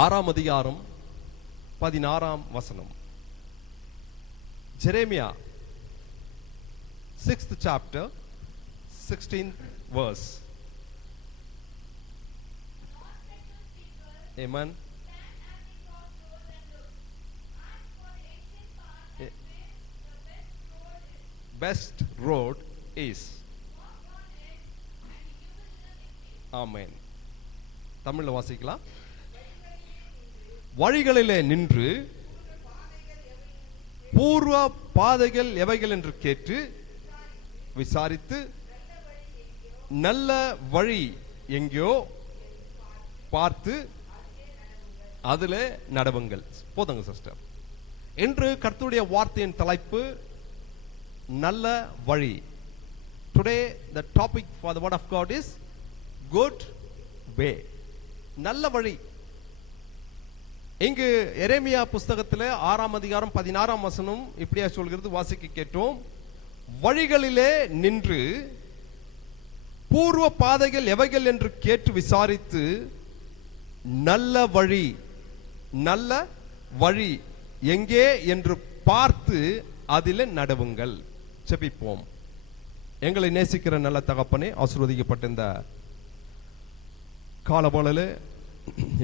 6ஆம் அதிகாரம் 16ஆம் வசனம். Jeremiah 6th chapter 16th verse. Amen. Best road is. Amen. தமிழ்ல வாசிக்கலாம். வழிகளிலே நின்று பூர்வ பாதைகள் எவைகள் என்று கேட்டு விசாரித்து நல்ல வழி எங்கேயோ பார்த்து அதிலே நடவுங்கள். போதுங்க சிஸ்டர். இன்று கர்த்தருடைய வார்த்தையின் தலைப்பு நல்ல வழி. Today the topic for the word of God is good way. நல்ல வழி. இங்கு எரேமியா புஸ்தகத்தில் 6ஆம் அதிகாரம் 16ஆம் வசனம் இப்படியா சொல்கிறது, வாசிக்க கேட்டோம். வழிகளிலே நின்று பூர்வ பாதைகள் எவைகள் என்று கேட்டு விசாரித்து நல்ல வழி, நல்ல வழி எங்கே என்று பார்த்து அதிலே நடவுங்கள். செபிப்போம். எங்களை நேசிக்கிற நல்ல தகப்பனே, ஆசீர்வதிக்கப்பட்ட இந்த காலபோல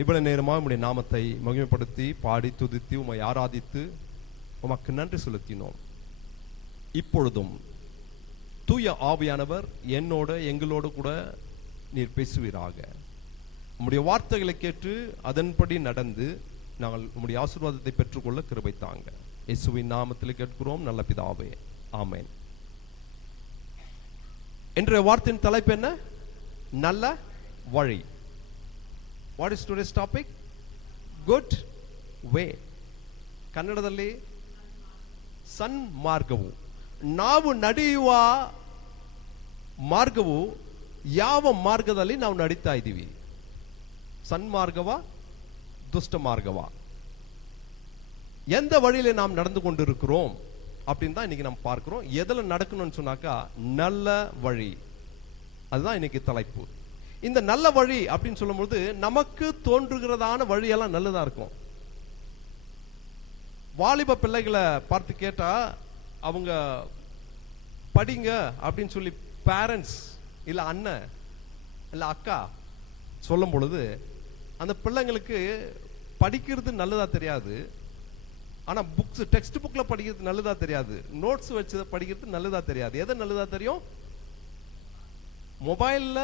இவ்வளவு நேரமாக உம்முடைய நாமத்தை மகிமைப்படுத்தி பாடி துதித்து உம்மை ஆராதித்து உமக்கு நன்றி செலுத்தினோம். இப்பொழுதும் தூய ஆவியானவர் என்னோட எங்களோடு கூட நீர் பேசுவீராக. உம்முடைய வார்த்தைகளை கேட்டு அதன்படி நடந்து நாங்கள் உம்முடைய ஆசீர்வாதத்தை பெற்றுக்கொள்ள கிருபை தாங்க. இயேசுவின் நாமத்தில் கேட்கிறோம் நல்ல பிதாவே, ஆமென். இன்றைய வார்த்தையின் தலைப்பு என்ன? நல்ல வழி. What is today's topic? Good way. ಕನ್ನಡದಲ್ಲಿ ಸನ್ಮಾರ್ಗವು. ನಾವು ನಡೆಯುವ ಮಾರ್ಗವು ಯಾವ ಮಾರ್ಗದಲ್ಲಿ ನಾವು ನಡೀತಾ ಇದ್ದೀವಿ? சன்மார்கவ, துஷ்ட மார்கவா? எந்த வழியில நாம் நடந்து கொண்டிருக்கிறோம் அப்படின்னு தான் இன்னைக்கு நம்ம பார்க்கிறோம். எதில் நடக்கணும்னு சொன்னாக்கா நல்ல வழி. அதுதான் இன்னைக்கு தலைப்பு. இந்த நல்ல வழி அப்படின்னு சொல்லும்போது நமக்கு தோன்றுகிறதான வழியெல்லாம் நல்லதா இருக்கும். வாலிப பிள்ளைகளை பார்த்து கேட்டா அவங்க படிங்க அப்படின்னு சொல்லி பேரண்ட்ஸ் இல்ல அண்ணன் இல்ல அக்கா சொல்லும் பொழுது அந்த பிள்ளைங்களுக்கு படிக்கிறது நல்லதா தெரியாது. ஆனா புக்ஸ் டெக்ஸ்ட் புக்ல படிக்கிறது நல்லதா தெரியாது. நோட்ஸ் வச்சு படிக்கிறது நல்லதா தெரியாது. எது நல்லதா தெரியும்? மொபைல்ல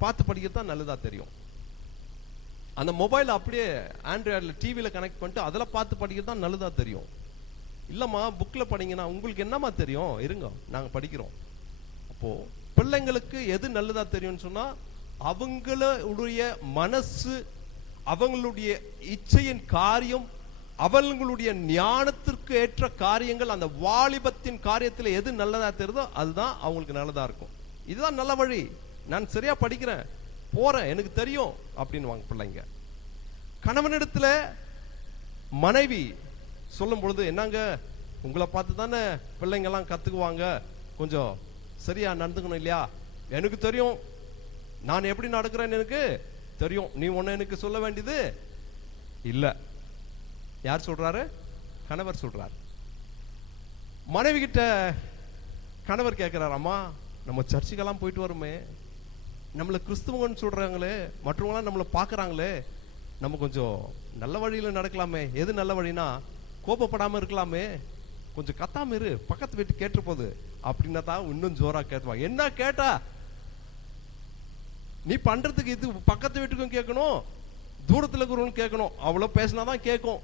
பார்த்து படிக்கிறது தான் நல்லதா தெரியும். அந்த மொபைல் அப்படியே ஆண்ட்ராய்டில் டிவியில் கனெக்ட் பண்ணிட்டு அதில் பார்த்து படிக்கிறது தான் நல்லதா தெரியும். இல்லைம்மா புக்கில் படிங்கன்னா உங்களுக்கு என்னம்மா தெரியும், இருங்க நாங்கள் படிக்கிறோம். அப்போ பிள்ளைங்களுக்கு எது நல்லதா தெரியும்னு சொன்னா அவங்களுடைய மனசு, அவங்களுடைய இச்சையின் காரியம், அவங்களுடைய ஞானத்திற்கு ஏற்ற காரியங்கள், அந்த வாலிபத்தின் காரியத்தில் எது நல்லதா தெரியுதோ அதுதான் அவங்களுக்கு நல்லதா இருக்கும். இதுதான் நல்ல வழி. நான் சரியா படிக்கிறேன், போறேன், எனக்கு தெரியும் அப்படின்னு வாங்க பிள்ளைங்க. கணவனிடத்துல மனைவி சொல்லும் பொழுது என்னங்க, உங்களை பார்த்து தானே பிள்ளைங்க எல்லாம் கத்துக்குவாங்க, கொஞ்சம் சரியா நடந்துக்கணும் இல்லையா? எனக்கு தெரியும், நான் எப்படி நடக்கிறேன்னு எனக்கு தெரியும், நீ ஒன்னு எனக்கு சொல்ல வேண்டியது இல்ல. யார் சொல்றாரு? கணவர் சொல்றாரு. மனைவி கிட்ட கணவர் கேட்கிறார், அம்மா நம்ம சர்ச்சுக்கெல்லாம் போயிட்டு வரோமே, நம்மளை கிறிஸ்துவங்கன்னு சொல்றாங்களே, மற்றவங்களாம் நம்மளை பார்க்கறாங்களே, நம்ம கொஞ்சம் நல்ல வழியில நடக்கலாமே. எது நல்ல வழினா? கோபப்படாம இருக்கலாமே, கொஞ்சம் கத்தாம இரு, பக்கத்து வீட்டு கேட்டு போகுது அப்படின்னா தான் இன்னும் ஜோரா கேட்டுவா. என்ன கேட்டா? நீ பண்றதுக்கு இது பக்கத்து வீட்டுக்கும் கேட்கணும், தூரத்துல இருக்கிறவங்க கேட்கணும், அவ்வளவு பேசினாதான் கேட்கும்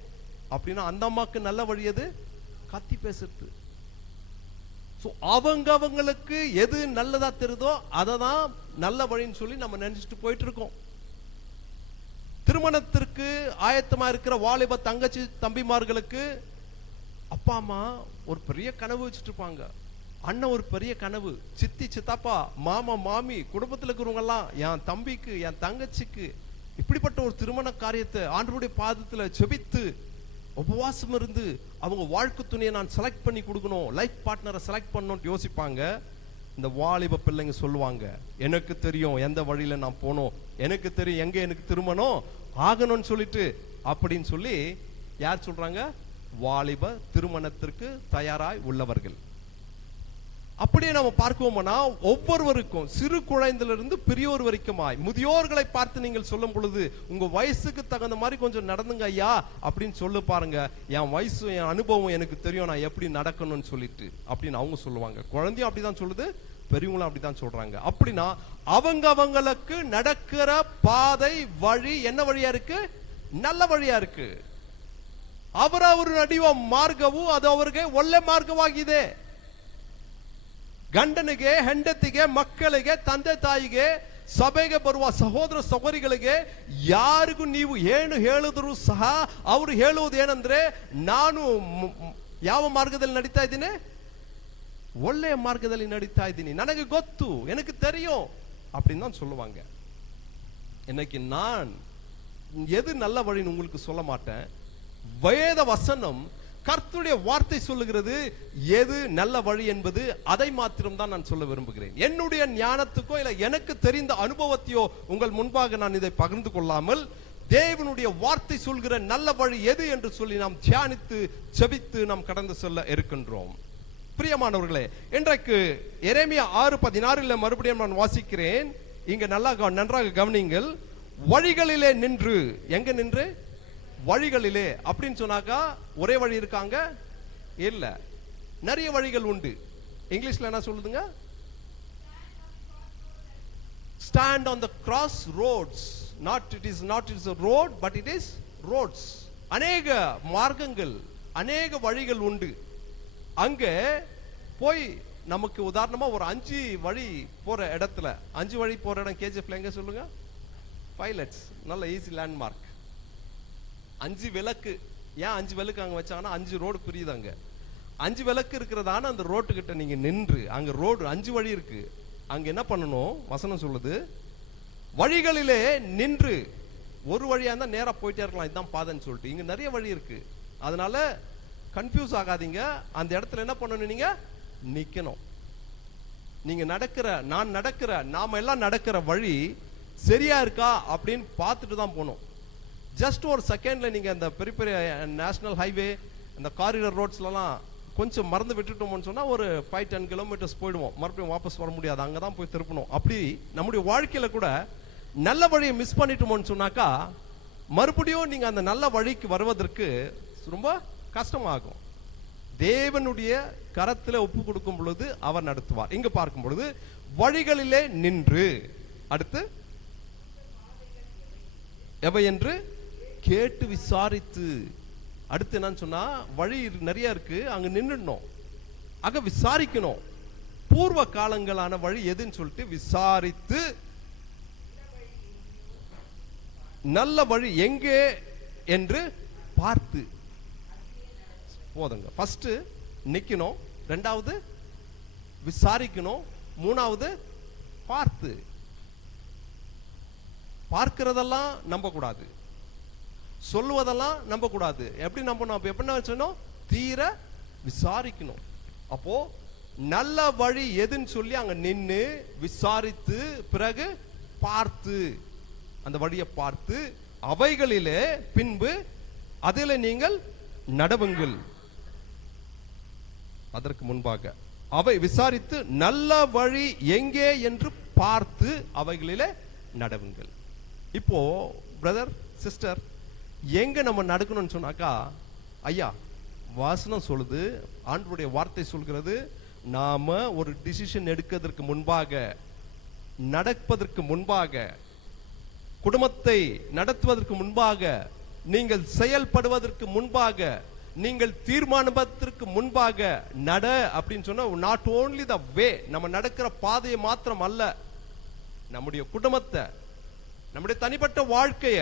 அப்படின்னா அந்த அம்மாக்கு நல்ல வழி எது? கத்தி பேசுறது. அவங்களுக்கு எது நல்லதா தெரியுதோ அதை தான் நல்ல வழின்னு சொல்லி நம்ம நினைச்சிட்டு போயிட்டு இருக்கோம். திருமணத்திற்கு ஆயத்தமா இருக்கிற வாலிப தங்கச்சி தம்பிமார்களுக்கு அப்பா அம்மா ஒரு பெரிய கனவு வச்சுட்டு இருப்பாங்க. அண்ணன் ஒரு பெரிய கனவு, சித்தி சித்தாப்பா மாமா மாமி குடும்பத்தில் இருக்கிறவங்க எல்லாம் என் தம்பிக்கு என் தங்கச்சிக்கு இப்படிப்பட்ட ஒரு திருமண காரியத்தை ஆண்டவருடைய பாதத்துல செபித்து உபவாசம் இருந்து அவங்க வாழ்க்கை துணையை நான் செலக்ட் பண்ணி கொடுக்கணும், லைஃப் பார்ட்னரை செலக்ட் பண்ணணும்னு யோசிப்பாங்க. இந்த வாலிப பிள்ளைங்க சொல்லுவாங்க, எனக்கு தெரியும் எந்த வழியில நான் போனோம், எனக்கு தெரியும் எங்க எனக்கு திருமணம் ஆகணும்னு சொல்லிட்டு அப்படின்னு சொல்லி யார் சொல்றாங்க? வாலிப திருமணத்திற்கு தயாராய் உள்ளவர்கள். அப்படியே நம்ம பார்க்குவோம்னா ஒவ்வொருவருக்கும், சிறு குழந்தையிலிருந்து பெரியோர் வரைக்குமாய், முதியோர்களை பார்த்து நீங்கள் சொல்லும் பொழுது உங்க வயசுக்கு தகுந்த மாதிரி கொஞ்சம் நடந்துங்க ஐயா அப்படின்னு சொல்லு பாருங்க. என் வயசு, என் அனுபவம் எனக்கு தெரியும், நான் எப்படி நடக்கணும்னு சொல்லிட்டு அப்படின்னு அவங்க சொல்லுவாங்க. குழந்தையும் அப்படிதான் சொல்லுது, பெரியவங்களும் அப்படிதான் சொல்றாங்க. அப்படின்னா அவங்களுக்கு நடக்கிற பாதை வழி என்ன வழியா இருக்கு? நல்ல வழியா இருக்கு. ಅವರು ನಡೆಯುವ ಮಾರ್ಗವು ಅದು ಅವರಿಗೆ ಒಳ್ಳೆ ಮಾರ್ಗವಾಗಿದೆ. ಗಂಡನಿಗೆ, ಹೆಂಡತಿಗೆ, ಮಕ್ಕಳಿಗೆ, ತಂದೆ ತಾಯಿಗೆ, ಸಭೆಗೆ ಬರುವ ಸಹೋದರ ಸಹೋದರಿಗಳಿಗೆ ಯಾರಿಗೂ ನೀವು ಏನು ಹೇಳಿದ್ರು ಸಹ ಅವರು ಹೇಳುವುದು ಏನಂದ್ರೆ, ನಾನು ಯಾವ ಮಾರ್ಗದಲ್ಲಿ ನಡೀತಾ ಇದ್ದೀನಿ? ಒಳ್ಳೆಯ ಮಾರ್ಗದಲ್ಲಿ ನಡೀತಾ ಇದ್ದೀನಿ, ನನಗೆ ಗೊತ್ತು, எனக்கு தெரியும் அப்படின்னு தான் சொல்லுவாங்க. இன்னைக்கு நான் எது நல்ல வழின்னு உங்களுக்கு சொல்ல மாட்டேன். வேத வசனம், கர்த்தருடைய வார்த்தை சொல்லுகிறது எது நல்ல வழி என்பது, அதை மாத்திரம் தான் நான் சொல்ல விரும்புகிறேன். என்னுடைய ஞானத்துக்கோ இல்ல எனக்கு தெரிந்த அனுபவத்தையோ உங்கள் முன்பாக நான் இதை பகிர்ந்து கொள்ளாமல், தேவனுடைய வார்த்தை சொல்கிற நல்ல வழி எது என்று சொல்லி நாம் தியானித்து செபித்து நாம் கடந்து செல்ல இருக்கின்றோம். பிரியமானவர்களே, இன்றைக்கு எரேமியா 6:16 மறுபடியும் நான் வாசிக்கிறேன். இங்க நன்றாக கவனிங்கள். வழிகளிலே நின்று, எங்க நின்று? வழிகளிலே. அப்படின்னு சொன்னாக்கா ஒரே வழி இருக்காங்க? இல்ல, நிறைய வழிகள் உண்டு. இங்கிலீஷ்ல என்ன சொல்லுதுங்க? Stand on the cross roads. It is a road, but it is roads. அநேக மார்க்கங்கள், அநேக வழிகள் உண்டு. அங்க போய் நமக்கு உதாரணமா ஒரு 5 வழி போற இடத்துல, 5 வழி போற இடம் கேஜிஎஃப்ல எங்க சொல்லுங்க? பைலட்ஸ். நல்ல ஈஸி லேண்ட்மார்க். 5 விளக்கு. ஏன் 5 விளக்கு அங்க வச்சாங்கன்னா 5 ரோடு பிரியுது. அங்க 5 விளக்கு இருக்கிறதான அந்த ரோட்டு கிட்ட நீங்க நின்று, அங்க ரோடு 5 வழி இருக்கு, அங்க என்ன பண்ணணும்? வசனம் சொல்லுது, வழிகளிலே நின்று. ஒரு வழியா இருந்தா நேரா போயிட்டே இருக்கலாம், இதுதான் பாதைன்னு சொல்லிட்டு. இங்க நிறைய வழி இருக்கு, அதனால கன்ஃபியூஸ் ஆகாதீங்க. அந்த இடத்துல என்ன பண்ணணும்? நீங்க நிக்கணும். நீங்க நடக்கிற, நான் நடக்கிற, நாம எல்லாம் நடக்கிற வழி சரியா இருக்கா அப்படின்னு பார்த்துட்டு தான் போகணும். ஜஸ்ட் ஒரு செகண்ட்ல நீங்க அந்த பெரிய பெரிய நேஷனல் ஹைவே, அந்த காரிடர் ரோட்ஸ்லாம் கொஞ்சம் மறந்து விட்டுட்டோம்னு சொன்னா ஒரு 5-10 கிலோமீட்டர்ஸ் போயிடுவோம், மறுபடியும் வாபஸ் வர முடியாது, அங்கதான் போய் திருப்பணும். அப்படி நம்முடைய வாழ்க்கையில கூட நல்ல வழியை மிஸ் பண்ணிட்டோம்னு சொன்னாக்கா மறுபடியும் நீங்க அந்த நல்ல வழிக்கு வருவதற்கு ரொம்ப கஷ்டமாகும். தேவனுடைய கரத்துல ஒப்பு கொடுக்கும் பொழுது அவர் நடத்துவார். இங்க பார்க்கும் பொழுது வழிகளிலே நின்று, அடுத்து எவை என்று கேட்டு விசாரித்து. அடுத்து என்னன்னு சொன்னா, வழி நிறைய இருக்கு, அங்க நின்னுடணும், அங்க விசாரிக்கணும். பூர்வ காலங்களான வழி எதுன்னு சொல்லிட்டு விசாரித்து, நல்ல வழி எங்கே என்று பார்த்து. போதுங்க. ஃபர்ஸ்ட் நிக்கணும், ரெண்டாவது விசாரிக்கணும், மூணாவது பார்த்து. பார்க்கிறதெல்லாம் நம்ப கூடாது, சொல்லுவதெல்லாம் நம்ப கூடாது. எப்படி நம்பணும்? எப்படி சொன்னோம்? தீர விசாரிக்கணும். அப்போ நல்ல வழி எதுன்னு சொல்லி அங்க நின்னு விசாரித்து, பிறகு பார்த்து, அந்த வழியை பார்த்து, அவைகளிலே பின்பு அதில் நீங்கள் நடவுங்கள். அதற்கு முன்பாக அவை விசாரித்து நல்ல வழி எங்கே என்று பார்த்து அவைகளிலே நடவுங்கள். இப்போ பிரதர் சிஸ்டர், எங்க நம்ம நடக்கணும்னு சொன்னாக்கா, ஐயா வாசனம் சொல்லுது, ஆண்டவருடைய வார்த்தை சொல்கிறது, நாம ஒரு டிசிஷன் எடுக்கிறதுக்கு முன்பாக, நடப்பதற்கு முன்பாக, குடும்பத்தை நடத்துவதற்கு முன்பாக, நீங்கள் செயல்படுவதற்கு முன்பாக, நீங்கள் தீர்மானத்திற்கு முன்பாக நட அப்படின்னு சொன்னா, நாட் ஓன்லி த வே, நம்ம நடக்கிற பாதையை மாத்திரம் அல்ல, நம்முடைய குடும்பத்தை, நம்முடைய தனிப்பட்ட வாழ்க்கைய,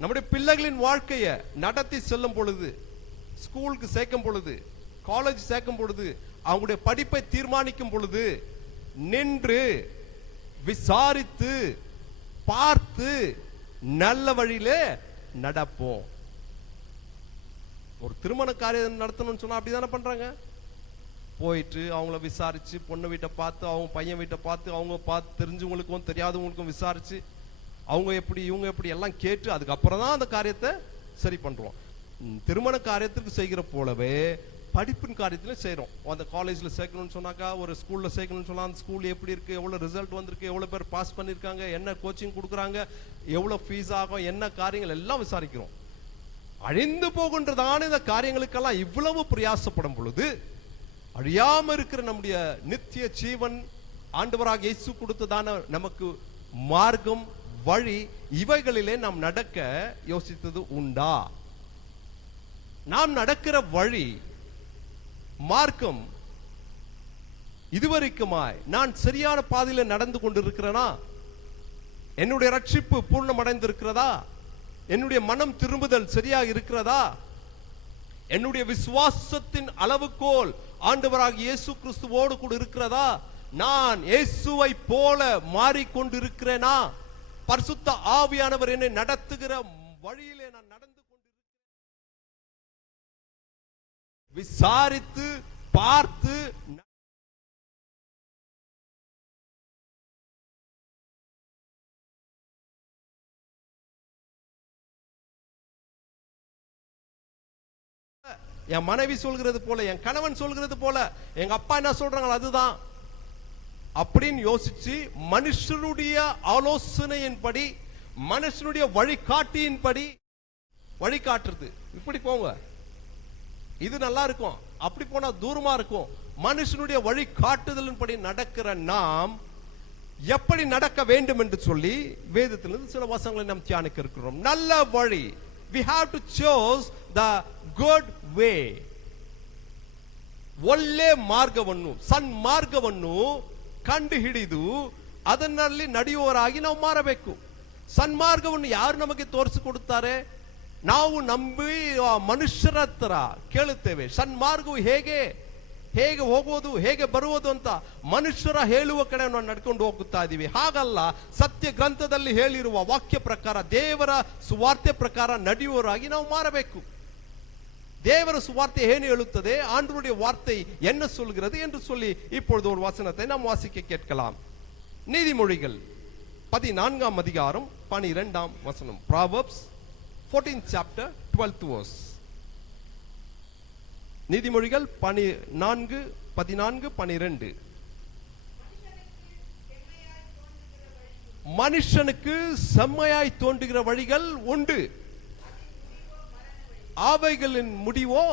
நம்முடைய பிள்ளைகளின் வாழ்க்கைய நடத்தி செல்லும் பொழுது, ஸ்கூலுக்கு சேர்க்கும் பொழுது, காலேஜ் சேர்க்கும் பொழுது, அவங்களுடைய படிப்பை தீர்மானிக்கும் பொழுது நின்று விசாரித்து பார்த்து நல்ல வழியிலே நடப்போம். ஒரு திருமண காரியம் நடத்தணும்னு சொன்னா அப்படிதானே பண்றாங்க. போயிட்டு அவங்கள விசாரிச்சு, பொண்ணு வீட்டை பார்த்து, அவங்க பையன் வீட்டை பார்த்து, அவங்க பார்த்து, தெரிஞ்சவங்களுக்கும் தெரியாதவங்களுக்கும் விசாரிச்சு, அவங்க எப்படி இவங்க எப்படி எல்லாம் கேட்டு அதுக்கப்புறம் தான் அந்த காரியத்தை சரி பண்றோம். திருமண காரியத்துக்கு செய்கிற போலவே படிப்பின் காரியத்திலும் செய்கிறோம். அந்த காலேஜில் சேர்க்கணும்னு சொன்னாக்கா, ஒரு ஸ்கூலில் சேர்க்கணும்னு சொன்னால் அந்த ஸ்கூல் எப்படி இருக்குது, எவ்வளோ ரிசல்ட் வந்திருக்கு, எவ்வளோ பேர் பாஸ் பண்ணியிருக்காங்க, என்ன கோச்சிங் கொடுக்குறாங்க, எவ்வளோ ஃபீஸ் ஆகும், என்ன காரியங்கள் எல்லாம் விசாரிக்கிறோம். அழிந்து போகின்றதான இந்த காரியங்களுக்கெல்லாம் இவ்வளவு பிரயாசப்படும் பொழுது அழியாம இருக்கிற நம்முடைய நித்திய ஜீவன் ஆண்டவராக இயேசு கொடுத்ததான நமக்கு மார்க்கம் வழி இவைகளிலே நாம் நடக்க யோசித்தது உண்டா? நாம் நடக்கிற வழி மார்க்கம் இதுவரைக்குமாய் நான் சரியான பாதையில நடந்து கொண்டிருக்கிறேனா? என்னுடைய ரட்சிப்பு பூர்ணமடைந்திருக்கிறதா? என்னுடைய மனம் திரும்புதல் சரியாக இருக்கிறதா? என்னுடைய விசுவாசத்தின் அளவுகோல் ஆண்டவராக இயேசு கிறிஸ்துவோடு கூட இருக்கிறதா? நான் இயேசுவை போல மாறிக்கொண்டிருக்கிறேனா? பரிசுத்த ஆவியானவர் என்னை நடத்துகிற வழியிலே நான் நடந்து விசாரித்து பார்த்து என் மனைவி சொல்கிறது போல, என் கணவன் சொல்கிறது போல, எங்க அப்பா என்ன சொல்றாங்க அதுதான் அப்படின்னு யோசிச்சு மனுஷனுடைய ஆலோசனையின்படி, மனுஷனுடைய வழிகாட்டியின்படி வழிகாட்டுறது. இப்படி போங்க, இது நல்லா இருக்கும், அப்படி போனா தூரமா இருக்கும். மனுஷனுடைய வழி காட்டுதலின்படி நடக்கிற நாம் எப்படி நடக்க வேண்டும் என்று சொல்லி வேதத்திலிருந்து சில வசனங்களை நாம் தியானிக்க இருக்கிறோம். நல்ல வழி, we have to choose the good way. ಒಳ್ಳೆ ಮಾರ್ಗವನ್ನು ಸನ್ಮಾರ್ಗವನ್ನು ಕಂಡು ಹಿಡಿದು ಅದನ್ನಲ್ಲಿ ನಡೆಯುವವರಾಗಿ ನಾವು ಮಾರಬೇಕು. ಸನ್ಮಾರ್ಗವನ್ನು ಯಾರು ನಮಗೆ ತೋರಿಸಿಕೊಡುತ್ತಾರೆ? ನಾವು ನಂಬಿ ಮನುಷ್ಯರ ಹತ್ರ ಕೇಳುತ್ತೇವೆ. ಸನ್ಮಾರ್ಗವು ಹೇಗೆ ಹೇಗೆ ಹೋಗುವುದು, ಹೇಗೆ ಬರುವುದು ಅಂತ ಮನುಷ್ಯರ ಹೇಳುವ ಕಡೆ ನಾವು ನಡ್ಕೊಂಡು ಹೋಗುತ್ತಾ ಇದೀವಿ. ಹಾಗಲ್ಲ, ಸತ್ಯ ಗ್ರಂಥದಲ್ಲಿ ಹೇಳಿರುವ ವಾಕ್ಯ ಪ್ರಕಾರ, ದೇವರ ಸುವಾರ್ತೆ ಪ್ರಕಾರ ನಡೆಯುವವರಾಗಿ ನಾವು ಮಾರಬೇಕು. தேவர சுவார்த்தை ஏன் எழுத்ததே, ஆண்டவருடைய வார்த்தை என்ன சொல்கிறது என்று சொல்லி இப்பொழுது ஒரு வசனத்தை நாம் வாசிக்க கேட்கலாம். நீதிமொழிகள் 14ஆம் அதிகாரம் 12ஆம் வசனம். Proverbs 14th chapter 12th verse. நீதிமொழிகள் 14:12. மனுஷனுக்கு செம்மையாய் தோன்றுகிற வழிகள் உண்டு, அவைகளின் முடிவோ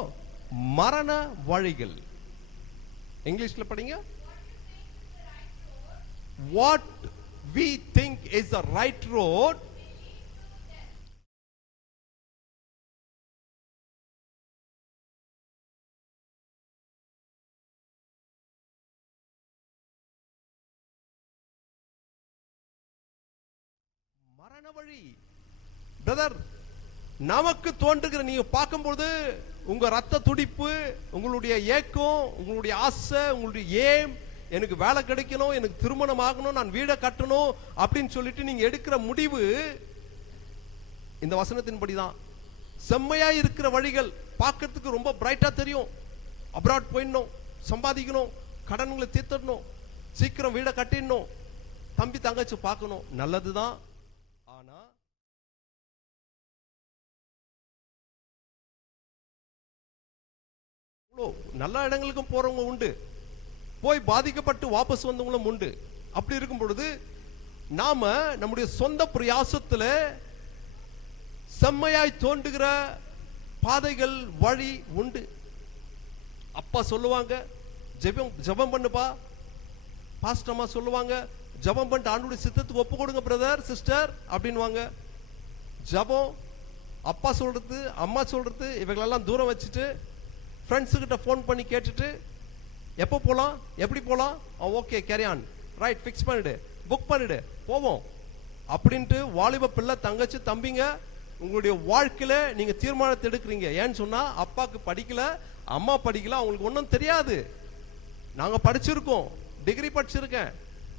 மரண வழிகள். இங்கிலீஷ்ல படிங்க. What we think is the right road மரண வழி. பிரதர், நமக்கு தோன்றுகிற, நீங்க பார்க்கும்போது உங்க ரத்த துடிப்பு, உங்களுடைய ஏக்கம், உங்களுடைய ஆசை, உங்களுடைய ஏம், எனக்கு வேலை கிடைக்கணும், எனக்கு திருமணம் ஆகணும், நான் வீடை கட்டணும் அப்படின்னு சொல்லிட்டு நீங்க எடுக்கிற முடிவு இந்த வசனத்தின்படி தான். செம்மையா இருக்கிற வழிகள் பார்க்கறதுக்கு ரொம்ப பிரைட்டா தெரியும். அப்ராட் போயிடணும், சம்பாதிக்கணும், கடன்களை தீர்த்தணும், சீக்கிரம் வீடை கட்டிடணும், தம்பி தங்கச்சி பார்க்கணும், நல்லதுதான். ஆனா நல்ல இடங்களுக்கும் போறவங்க உண்டு, போய் பாதிக்கப்பட்டு வாபஸ் வந்தவங்களும் உண்டு. அப்படி இருக்கும் பொழுது நாம நம்முடைய சொந்த பிரயாசத்துல செம்மையாய் தோன்றுகிற பாதைகள் வழி உண்டு. அப்பா சொல்லுவாங்க, ஜெபம் பண்ணுப்பா. பாஸ்டர்மா சொல்லுவாங்க, ஜெபம் பண்ணிட்டு ஆண்டவருடைய சித்தத்துக்கு ஒப்பு கொடுங்க பிரதர் சிஸ்டர் அப்படின்வாங்க. ஜெபம், அப்பா சொல்றது, அம்மா சொல்றது, இவைகளெல்லாம் தூரம் வச்சுட்டு ஃப்ரெண்ட்ஸு கிட்ட ஃபோன் பண்ணி கேட்டுட்டு எப்போ போகலாம், எப்படி போகலாம், okay carry on, right, fix பண்ணிடு, புக் பண்ணிடு, போவோம் அப்படின்ட்டு வாலிப பிள்ளை, தங்கச்சி, தம்பிங்க, உங்களுடைய வாழ்க்கையில நீங்க தீர்மானத்தை எடுக்கிறீங்க. ஏன்னு சொன்னா அப்பாக்கு படிக்கல, அம்மா படிக்கல, அவங்களுக்கு ஒன்றும் தெரியாது. நாங்க படிச்சிருக்கோம், டிகிரி படிச்சிருக்கேன்,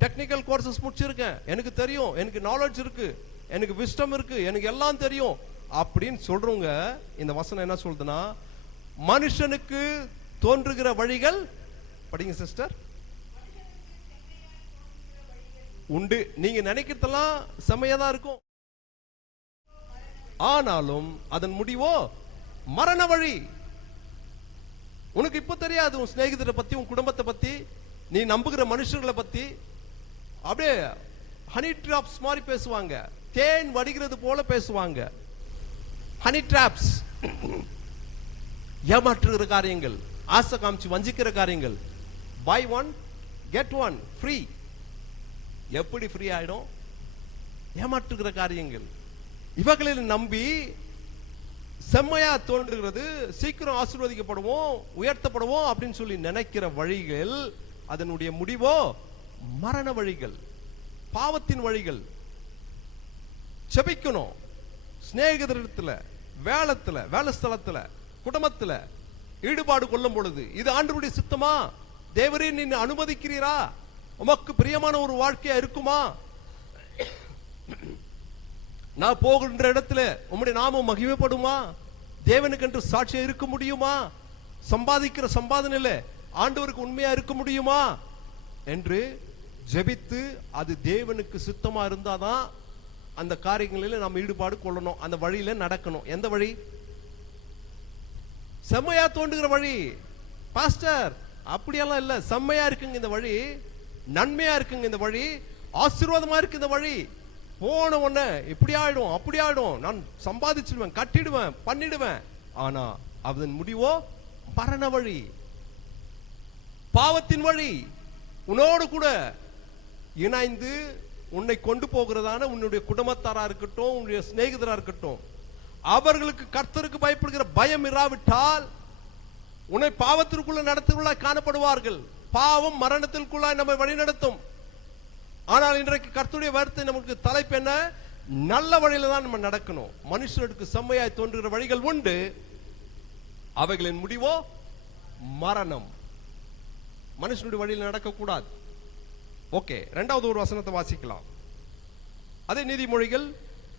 டெக்னிக்கல் கோர்சஸ் முடிச்சிருக்கேன், எனக்கு தெரியும், எனக்கு நாலேஜ் இருக்கு, எனக்கு விஸ்டம் இருக்கு, எனக்கு எல்லாம் தெரியும் அப்படின்னு சொல்றவங்க இந்த வசனம் என்ன சொல்றதுன்னா, மனுஷனுக்கு தோன்றுகிற வழிகள், படிங்க சிஸ்டர், உண்டு. நீங்க நினைக்கிறதெல்லாம் செம்மையா தான் இருக்கும், ஆனாலும் அதன் முடிவோ மரண வழி. உனக்கு இப்ப தெரியாது உன் சிநேகிதரை பத்தி, உன் குடும்பத்தை பத்தி, நீ நம்புகிற மனுஷர்களை பத்தி. அப்படியே ஹனி டிராப்ஸ் மாதிரி பேசுவாங்க, தேன் வடிகிறது போல பேசுவாங்க. ஹனி டிராப்ஸ், ஏமாற்றுகிற காரியங்கள், ஆசை காமிச்சு வஞ்சிக்கிற காரியங்கள். Buy one get one free. எப்படி ஃப்ரீ ஆயிடும்? ஏமாற்றுகிற காரியங்கள். இவர்களில் நம்பி செம்மையா தோன்றுகிறது, சீக்கிரம் ஆசீர்வதிக்கப்படுவோம், உயர்த்தப்படுவோம் அப்படின்னு சொல்லி நினைக்கிற வழிகள், அதனுடைய முடிவோ மரண வழிகள், பாவத்தின் வழிகள். செபிக்கணும். சிநேகிதரிடத்துல, வேலை ஸ்தலத்துல, குடும்பத்துல ஈடுபாடு கொள்ளும் பொழுது, இது ஆண்டவருடைய சித்தமா? தேவரே நீ அனுமதிக்கிறீரா? உமக்கு பிரியமான ஒரு வாழ்க்கையா இருக்குமா? நான் போகின்ற இடத்துல உம்முடைய நாமம் மகிமைப்படுமா? தேவனுக்கு என்று சாட்சியா இருக்க முடியுமா? சம்பாதிக்கிற சம்பாதனையில ஆண்டவருக்கு உண்மையா இருக்க முடியுமா என்று ஜெபித்து, அது தேவனுக்கு சித்தமா இருந்தாதான் அந்த காரியங்களில் நாம் ஈடுபாடு கொள்ளணும், அந்த வழியில நடக்கணும். எந்த வழி? செம்மையா தோன்றுகிற வழி. பாஸ்டர் அப்படியெல்லாம் இல்ல, செம்மையா இருக்குங்க இந்த வழி, நன்மையா இருக்குங்க இந்த வழி, ஆசீர்வாதமா இருக்கு இந்த வழி. போன உடனே இப்படி ஆயிடும், அப்படி ஆயிடும், நான் சம்பாதிச்சிடுவேன், கட்டிடுவேன், பண்ணிடுவேன். ஆனா அதன் முடிவோ மரண வழி, பாவத்தின் வழி. உன்னோடு கூட இணைந்து உன்னை கொண்டு போகிறதான உன்னுடைய குடும்பத்தாரா இருக்கட்டும், உன்னுடைய சிநேகிதரா இருக்கட்டும், அவர்களுக்கு கர்த்தருக்கு பயப்படுகிற பயம் இராவிட்டால் உன்னை பாவத்திற்குள்ள நடத்துவர்களாய் காணப்படுவார்கள். பாவம் மரணத்திற்குள்ளாய் நம்மை வழி நடத்தும். ஆனால் இன்றைக்கு கர்த்தருடைய வார்த்தை நமக்கு தலைப்பு என்ன? நல்ல வழியில தான் நம்ம நடக்கணும். மனுஷனுக்கு செம்மையாய் தோன்றுகிற வழிகள் உண்டு, அவைகளின் முடிவோ மரணம். மனுஷனுடைய வழியில் நடக்க கூடாது. ஓகே, இரண்டாவது ஒரு வசனத்தை வாசிக்கலாம். அதே நீதிமொழிகள்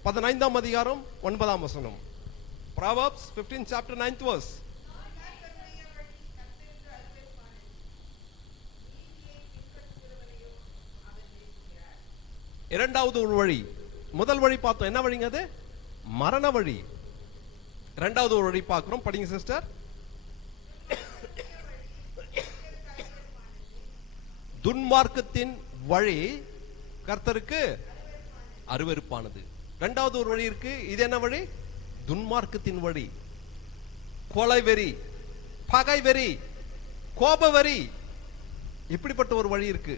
15ஆம் அதிகாரம் 9ஆம் வசனம். Proverbs 15 chapter 9th verse. இரண்டாவது ஒரு வழி. முதல் வழி பார்த்தோம், என்ன வழிங்க? அது மரண வழி. இரண்டாவது ஒரு வழி பார்க்கிறோம், படிங்க சிஸ்டர். துன்மார்க்கத்தின் வழி கர்த்தருக்கு அருவருப்பானது. இரண்டாவது ஒரு வழி இருக்கு. இது என்ன வழி? துன்மார்க்கத்தின் வழி. கொலை வெறி, பகை வெறி, கோப வெறி, இப்படிப்பட்ட ஒரு வழி இருக்கு.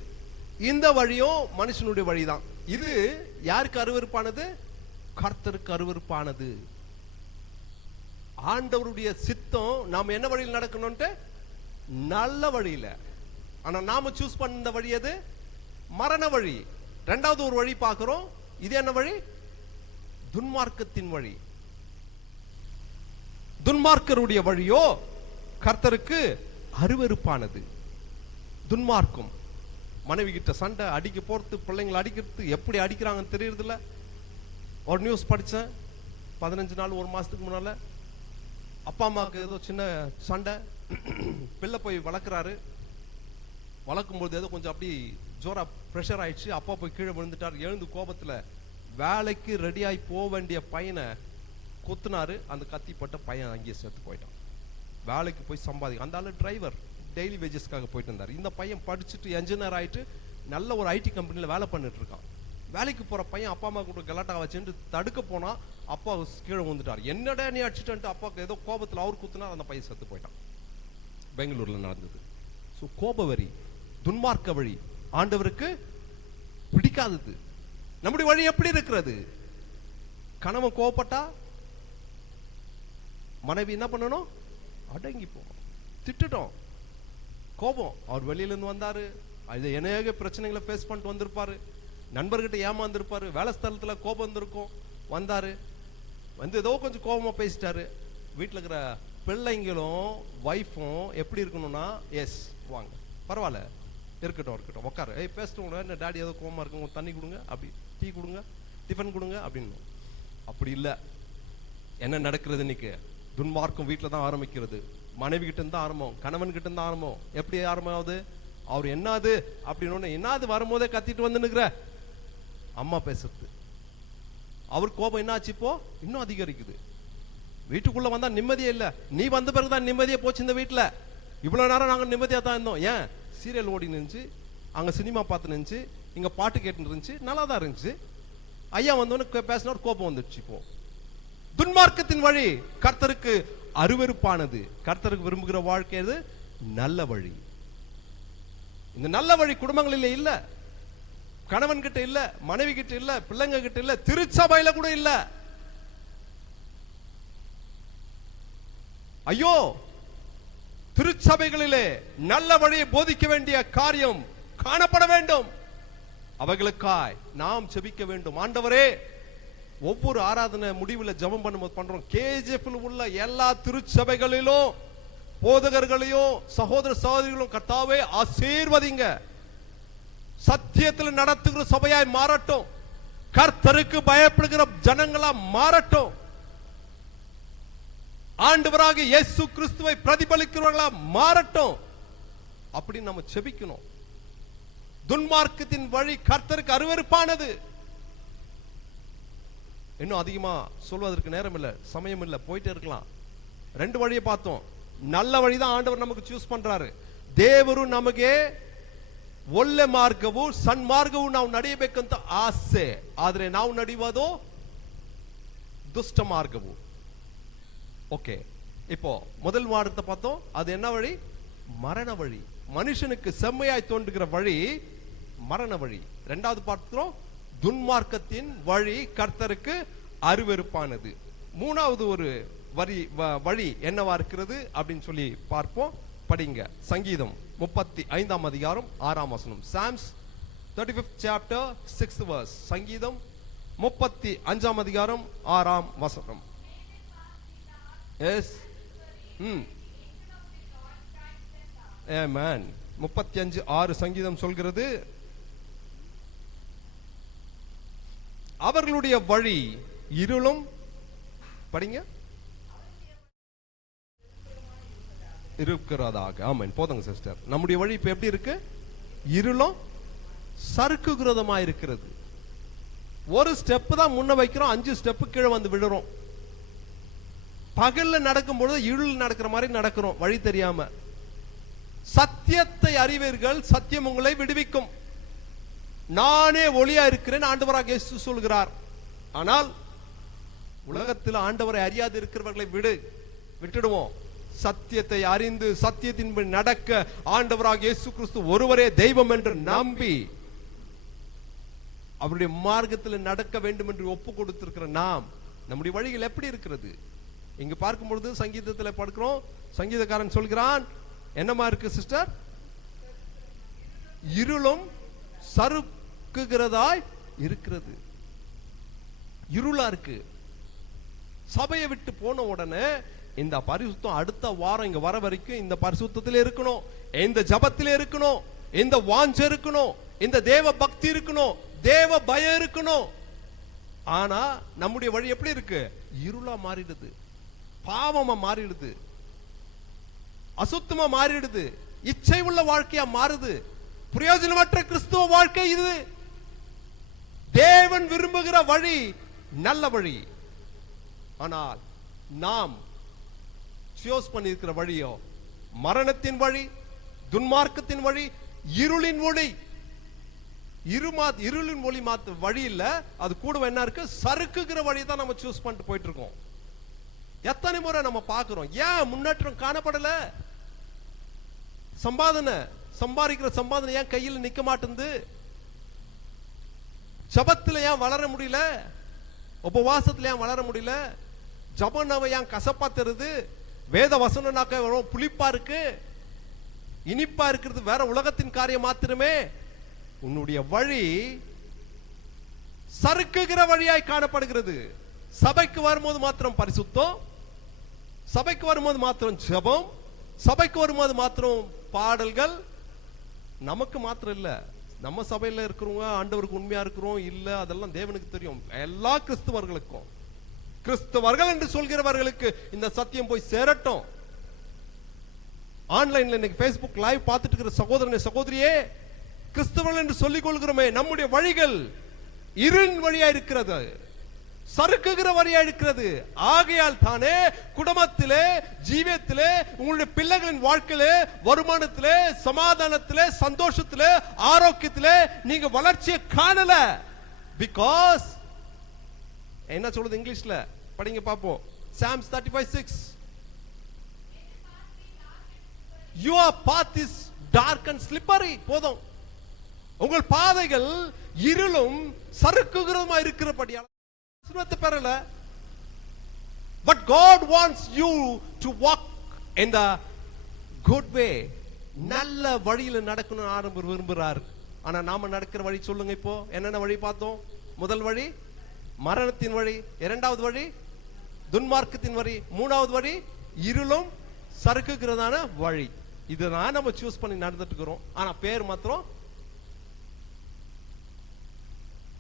இந்த வழியும் மனுஷனுடைய வழிதான். இது யாருக்கு அருவருப்பானது? கர்த்தருக்கு அருவருப்பானது. ஆண்டவருடைய சித்தம் நாம் என்ன வழியில் நடக்கணும்ட்டு? நல்ல வழியில. ஆனா நாம சூஸ் பண்ண வழி எது? மரண வழி. இரண்டாவது ஒரு வழி பார்க்கிறோம். இது என்ன வழி? துன்மார்க்கத்தின் வழி. துன்மார்க்கருடைய வழியோ கர்த்தருக்கு அருவருப்பானது. துன்மார்க்கம், மனைவி கிட்ட சண்டை, அடிக்க போறது, பிள்ளைங்களை அடிக்கிறது, எப்படி அடிக்கிறாங்கன்னு தெரியறது இல்ல. ஒரு நியூஸ் படிச்சேன் 15 நாள், ஒரு மாசத்துக்கு முன்னால. அப்பா அம்மாவுக்கு ஏதோ சின்ன சண்டை, பிள்ளை போய் வளர்க்குறாரு. வளர்க்கும்போது ஏதோ கொஞ்சம் அப்படி ஜோரா ப்ரெஷர் ஆயிடுச்சு. அப்பா போய் கீழே விழுந்துட்டார். எழுந்து கோபத்துல வேலைக்கு ரெடியாகி போக வேண்டிய பையனை குத்துனாரு. அந்த கத்திப்பட்ட பையன் அங்கேயே சேர்த்து போயிட்டான். வேலைக்கு போய் சம்பாதிக்க, அந்த ஆளு டிரைவர், டெய்லி வேஜஸ்க்காக போயிட்டு இருந்தார். இந்த பையன் படிச்சுட்டு என்ஜினியர் ஆயிட்டு நல்ல ஒரு ஐடி கம்பெனியில் வேலை பண்ணிட்டு இருக்கான். வேலைக்கு போற பையன் அப்பா அம்மா கூட கலாட்டா வச்சுட்டு தடுக்க போனா அப்பா கீழே வந்துட்டார். என்னடா நீ அடிச்சுட்டு, அப்பாவுக்கு ஏதோ கோபத்தில் அவர் குத்துனா அந்த பையன் செத்து போயிட்டான். பெங்களூர்ல நடந்தது. ஸோ கோபவரி, துன்மார்க்க வழி ஆண்டவருக்கு பிடிக்காதது. நம்முடைய வழி எப்படி இருக்கிறது? கணவன் கோபப்பட்டா மனைவி என்ன பண்ணணும்? அடங்கி போகணும். திட்டுட்டோம், கோபம். அவர் வெளியில இருந்து வந்தாரு, அது அநேக பிரச்சனைகளை ஃபேஸ் பண்ணிட்டு வந்திருப்பாரு, நண்பர்கிட்ட ஏமாந்துருப்பாரு, வேலை ஸ்தலத்துல கோபம் வந்திருக்கும். வந்தாரு, வந்து ஏதோ கொஞ்சம் கோபமா பேசிட்டாரு. வீட்டில் இருக்கிற பிள்ளைங்களும் வைஃபும் எப்படி இருக்கணும்னா, எஸ் வாங்க, பரவாயில்ல, இருக்கட்டும் இருக்கட்டும், உட்காரு, ஏய் பேசிட்டு, என்ன டாடி ஏதோ கோபமா இருக்குங்க, தண்ணி கொடுங்க, அப்படி டீ கொடுங்க, டிஃபன் கொடுங்க அப்படின்னு. அப்படி இல்லை. என்ன நடக்கிறது இன்னைக்கு? துன்மார்க்கம் வீட்டில் தான் ஆரம்பிக்கிறது. மனைவி கிட்ட இருந்தா ஆரம்பம், கணவன் கிட்ட இருந்தா ஆரம்பம். எப்படி ஆரம்பமாவது? அவர் என்னது அப்படின்னு, என்னது வரும்போதே கத்திட்டு வந்து நிற்கிற, அம்மா பேசுறது. அவர் கோபம் என்ன ஆச்சு? இப்போ இன்னும் அதிகரிக்குது. வீட்டுக்குள்ள வந்தா நிம்மதியே இல்ல. நீ வந்த பிறகுதான் நிம்மதியே போச்சு இந்த வீட்டுல. இவ்வளவு நேரம் நாங்க நிம்மதியா தான் இருந்தோம். ஏன்? சீரியல் ஓடி நின்றுச்சு, அங்க சினிமா பார்த்து நின்றுச்சு, இங்க பாட்டு கேட்டு இருந்துச்சு, நல்லா தான் இருந்துச்சு. ஐயா வந்தோன்னு பேசினோர் கோபம் வந்துடுச்சு. இப்போ துன்மார்க்கத்தின் வழி கர்த்தருக்கு அருவருப்பானது. கர்த்தருக்கு விரும்புகிற வாழ்க்கை அது நல்ல வழி. இந்த நல்ல வழி குடும்பங்களில் இல்ல, கணவன் கிட்ட இல்ல, மனைவி கிட்ட இல்ல, பிள்ளைங்க கிட்ட இல்ல, திருச்சபையில கூட இல்ல. ஐயோ, திருச்சபைகளிலே நல்ல வழியை போதிக்க வேண்டிய காரியம் காணப்பட வேண்டும். அவைகளுக்காய் நாம் ஜெபிக்க வேண்டும். ஆண்டவரே, ஒவ்வொரு ஆராதனை முடிவில் ஜெபம் பண்ணும்போது பண்றோம், கேஜிஎஃப்ல உள்ள எல்லா திருச்சபைகளிலும் போதகர்களையும் சகோதர சகோதரிகளும் கர்த்தாவே ஆசீர்வதிங்க. சத்தியத்தில் நடத்துகிற சபையாய் மாறட்டும். கர்த்தருக்கு பயப்படுகிற ஜனங்களா மாறட்டும். ஆண்டவராக இயேசு கிறிஸ்துவை பிரதிபலிக்கிறவர்களா மாறட்டும். அப்படி நம்ம செபிக்கணும். துன்மார்க்கத்தின் வழி கர்த்தருக்கு அருவருப்பானது. இன்னும் அதிகமா சொல்வதற்கு நேரம் இல்ல, சமயம் இல்ல, போயிட்டே இருக்கலாம். 2 வழியை பார்த்தோம். நல்ல வழிதான் ஆண்டவர் நமக்கு சூஸ் பண்றாரு. ದೇವರು ನಮಗೆ ಒಳ್ಳೆ ಮಾರ್ಗವು ಸನ್ಮಾರ್ಗವು ನಾವು ನಡೆಯಬೇಕಂತ ಆಸೆ. ಆದ್ರೆ ನಾವು ನಡೆಯುವುದು ದುಷ್ಟ ಮಾರ್ಗವು. ஓகே, இப்போ முதல் மார்க்கத்தை பார்த்தோம். அது என்ன வழி? மரண வழி. மனுஷனுக்கு செம்மையாய் தோன்றுகிற வழி மரண வழி. 2வது பார்க்கிறோம், துன்மார்க்கத்தின் வழி கர்த்தருக்கு அருவருப்பானது. 3வது ஒரு வழி என்னவா இருக்கிறது அப்படின்னு சொல்லி பார்ப்போம். படிங்க சங்கீதம் 35ஆம் அதிகாரம் 6ஆம் வசனம். Psalms 35th chapter 6th verse. சங்கீதம் 35ஆம் அதிகாரம் 6ஆம் வசனம். எஸ், ஆமென். 35:6 சங்கீதம் சொல்கிறது, அவர்களுடைய வழி இருளும், படிங்க, இருக்கிறதாக. ஆமென். போதுங்க சிஸ்டர். நம்முடைய வழி இப்ப எப்படி இருக்கு? இருளும் சறுக்குகிறதுமா இருக்கிறது. ஒரு ஸ்டெப் தான் முன்ன வைக்கிறோம், 5 ஸ்டெப் கீழே வந்து விடுறோம். பகல்ல நடக்கும் பொழுது இருள் நடக்கிற மாதிரி நடக்கிறோம், வழி தெரியாம. சத்தியத்தை அறிவீர்கள், சத்தியம் உங்களை விடுவிக்கும். நானே ஒளியா இருக்கிறேன் ஆண்டவராக இயேசு சொல்கிறார். ஆனால் உலகத்தில் ஆண்டவரை அறியாது இருக்கிறவர்களை விட்டுடுவோம். சத்தியத்தை அறிந்து சத்தியத்தின்படி நடக்க ஆண்டவராக இயேசு கிறிஸ்து ஒருவரே தெய்வம் என்று நம்பி அவருடைய மார்க்கத்தில் நடக்க வேண்டும் என்று ஒப்பு கொடுத்திருக்கிற நாம், நம்முடைய வழிகள் எப்படி இருக்கிறது? இங்க பார்க்கும் பொழுது சங்கீதத்தில் பார்க்கிறோம், சங்கீதக்காரன் சொல்கிறான், என்னமா இருக்கு சிஸ்டர்? இருளும் சறுக்குகிறதாய் இருக்கிறது. இருளா இருக்கு. சபையை விட்டு போன உடனே இந்த பரிசுத்தம் அடுத்த வாரம் இங்க வர வரைக்கும் இந்த பரிசுத்தத்திலே இருக்கணும், இந்த ஜபத்திலே இருக்கணும், இந்த வாஞ்ச இருக்கணும், இந்த தேவ பக்தி இருக்கணும், தேவ பயம் இருக்கணும். ஆனா நம்முடைய வழி எப்படி இருக்கு? இருளா மாறிடுது, பாவமா மாறிடுது, அசுத்தமா மாறிடுது, இச்சை உள்ள வாழ்க்கையா மாறுது. பிரயோஜனமற்ற கிறிஸ்துவ வாழ்க்கை இது. தேவன் விரும்புகிற வழி நல்ல வழி. ஆனால் நாம் சூஸ் பண்ணியிருக்கிற வழியோ மரணத்தின் வழி, துன்மார்க்கத்தின் வழி, இருளின் வழி. இருளின் ஒளி வழி இல்ல, அது கூட என்ன இருக்கு? சறுக்குகிற வழி தான் நம்ம சூஸ் பண்ணிட்டு போயிட்டு இருக்கோம். எத்தனை முறை நம்ம பார்க்கிறோம், ஏன் முன்னேற்றம் காணப்படல? சம்பாதிக்கிற சம்பாதனை ஏன் கையில் நிக்க மாட்டேங்குது? ஜபத்துல ஏன் வளர முடியல? உபவாசத்துல ஏன் வளர முடியல? ஜபனாவை ஏன் கசப்பா தருது? வேத வசனம்னாக்க புளிப்பா இருக்கு, இனிப்பா இருக்கிறது வேற உலகத்தின் காரியம் மாத்திரமே. உன்னுடைய வழி சறுக்குகிற வழியாய் காணப்படுகிறது. சபைக்கு வரும்போது மாத்திரம் பரிசுத்தம், சபைக்கு வரும்போது மாத்திரம் ஜெபம், சபைக்கு வரும்போது மாத்திரம் பாடல்கள். நமக்கு மாத்திரம் இல்ல, நம்ம சபையில இருக்கிறவங்க ஆண்டவருக்கு உண்மையா இருக்கிறோம் இல்ல அதெல்லாம் தேவனுக்கு தெரியும். எல்லா கிறிஸ்தவர்களுக்கும், கிறிஸ்தவர்கள் என்று சொல்கிறவர்களுக்கு இந்த சத்தியம் போய் சேரட்டும். ஆன்லைன்ல இன்னைக்கு Facebook லைவ் பார்த்துட்டு இருக்கிற சகோதரனே சகோதரியே, கிறிஸ்தவர்கள் என்று சொல்லிக் கொள்கிறோமே, நம்முடைய வழிகள் இருளின் வழியா இருக்கிறது, சறுக்குகிற வழியா இருக்கிறது. ஆகையால் தானே குடும்பத்திலே, ஜீவியத்திலே, உங்களுடைய பிள்ளைகளின் வாழ்க்கையிலே, வருமானத்திலே, சமாதானத்திலே, சந்தோஷத்திலே, ஆரோக்கியத்திலே நீங்க வளர்ச்சியை காணல. பிகாஸ் என்ன சொல்றது இங்கிலீஷ்ல படிங்க பாப்போம். Psalms 35:6. Your path is dark and slippery. போதும், உங்கள் பாதைகள் இருளும் சறுக்குகிறதுமா இருக்கிறபடியால் பெறல. But God wants you to walk in the good way. நல்ல வழியில நடக்கணும் ஆண்டவர் விரும்புறார். ஆனா நாம நடக்கிற வழி சொல்லுங்க. இப்போ என்னென்ன வழி பார்த்தோம்? முதல் வழி மரணத்தின் வழி, இரண்டாவது வழி துன்மார்க்கத்தின் வழி, மூணாவது வழி இருளும் சறுக்குகிறதான வழி. இதுதான் நம்ம சூஸ் பண்ணி நடந்துட்டு இருக்கிறோம். ஆனா பேர் மாத்திரம்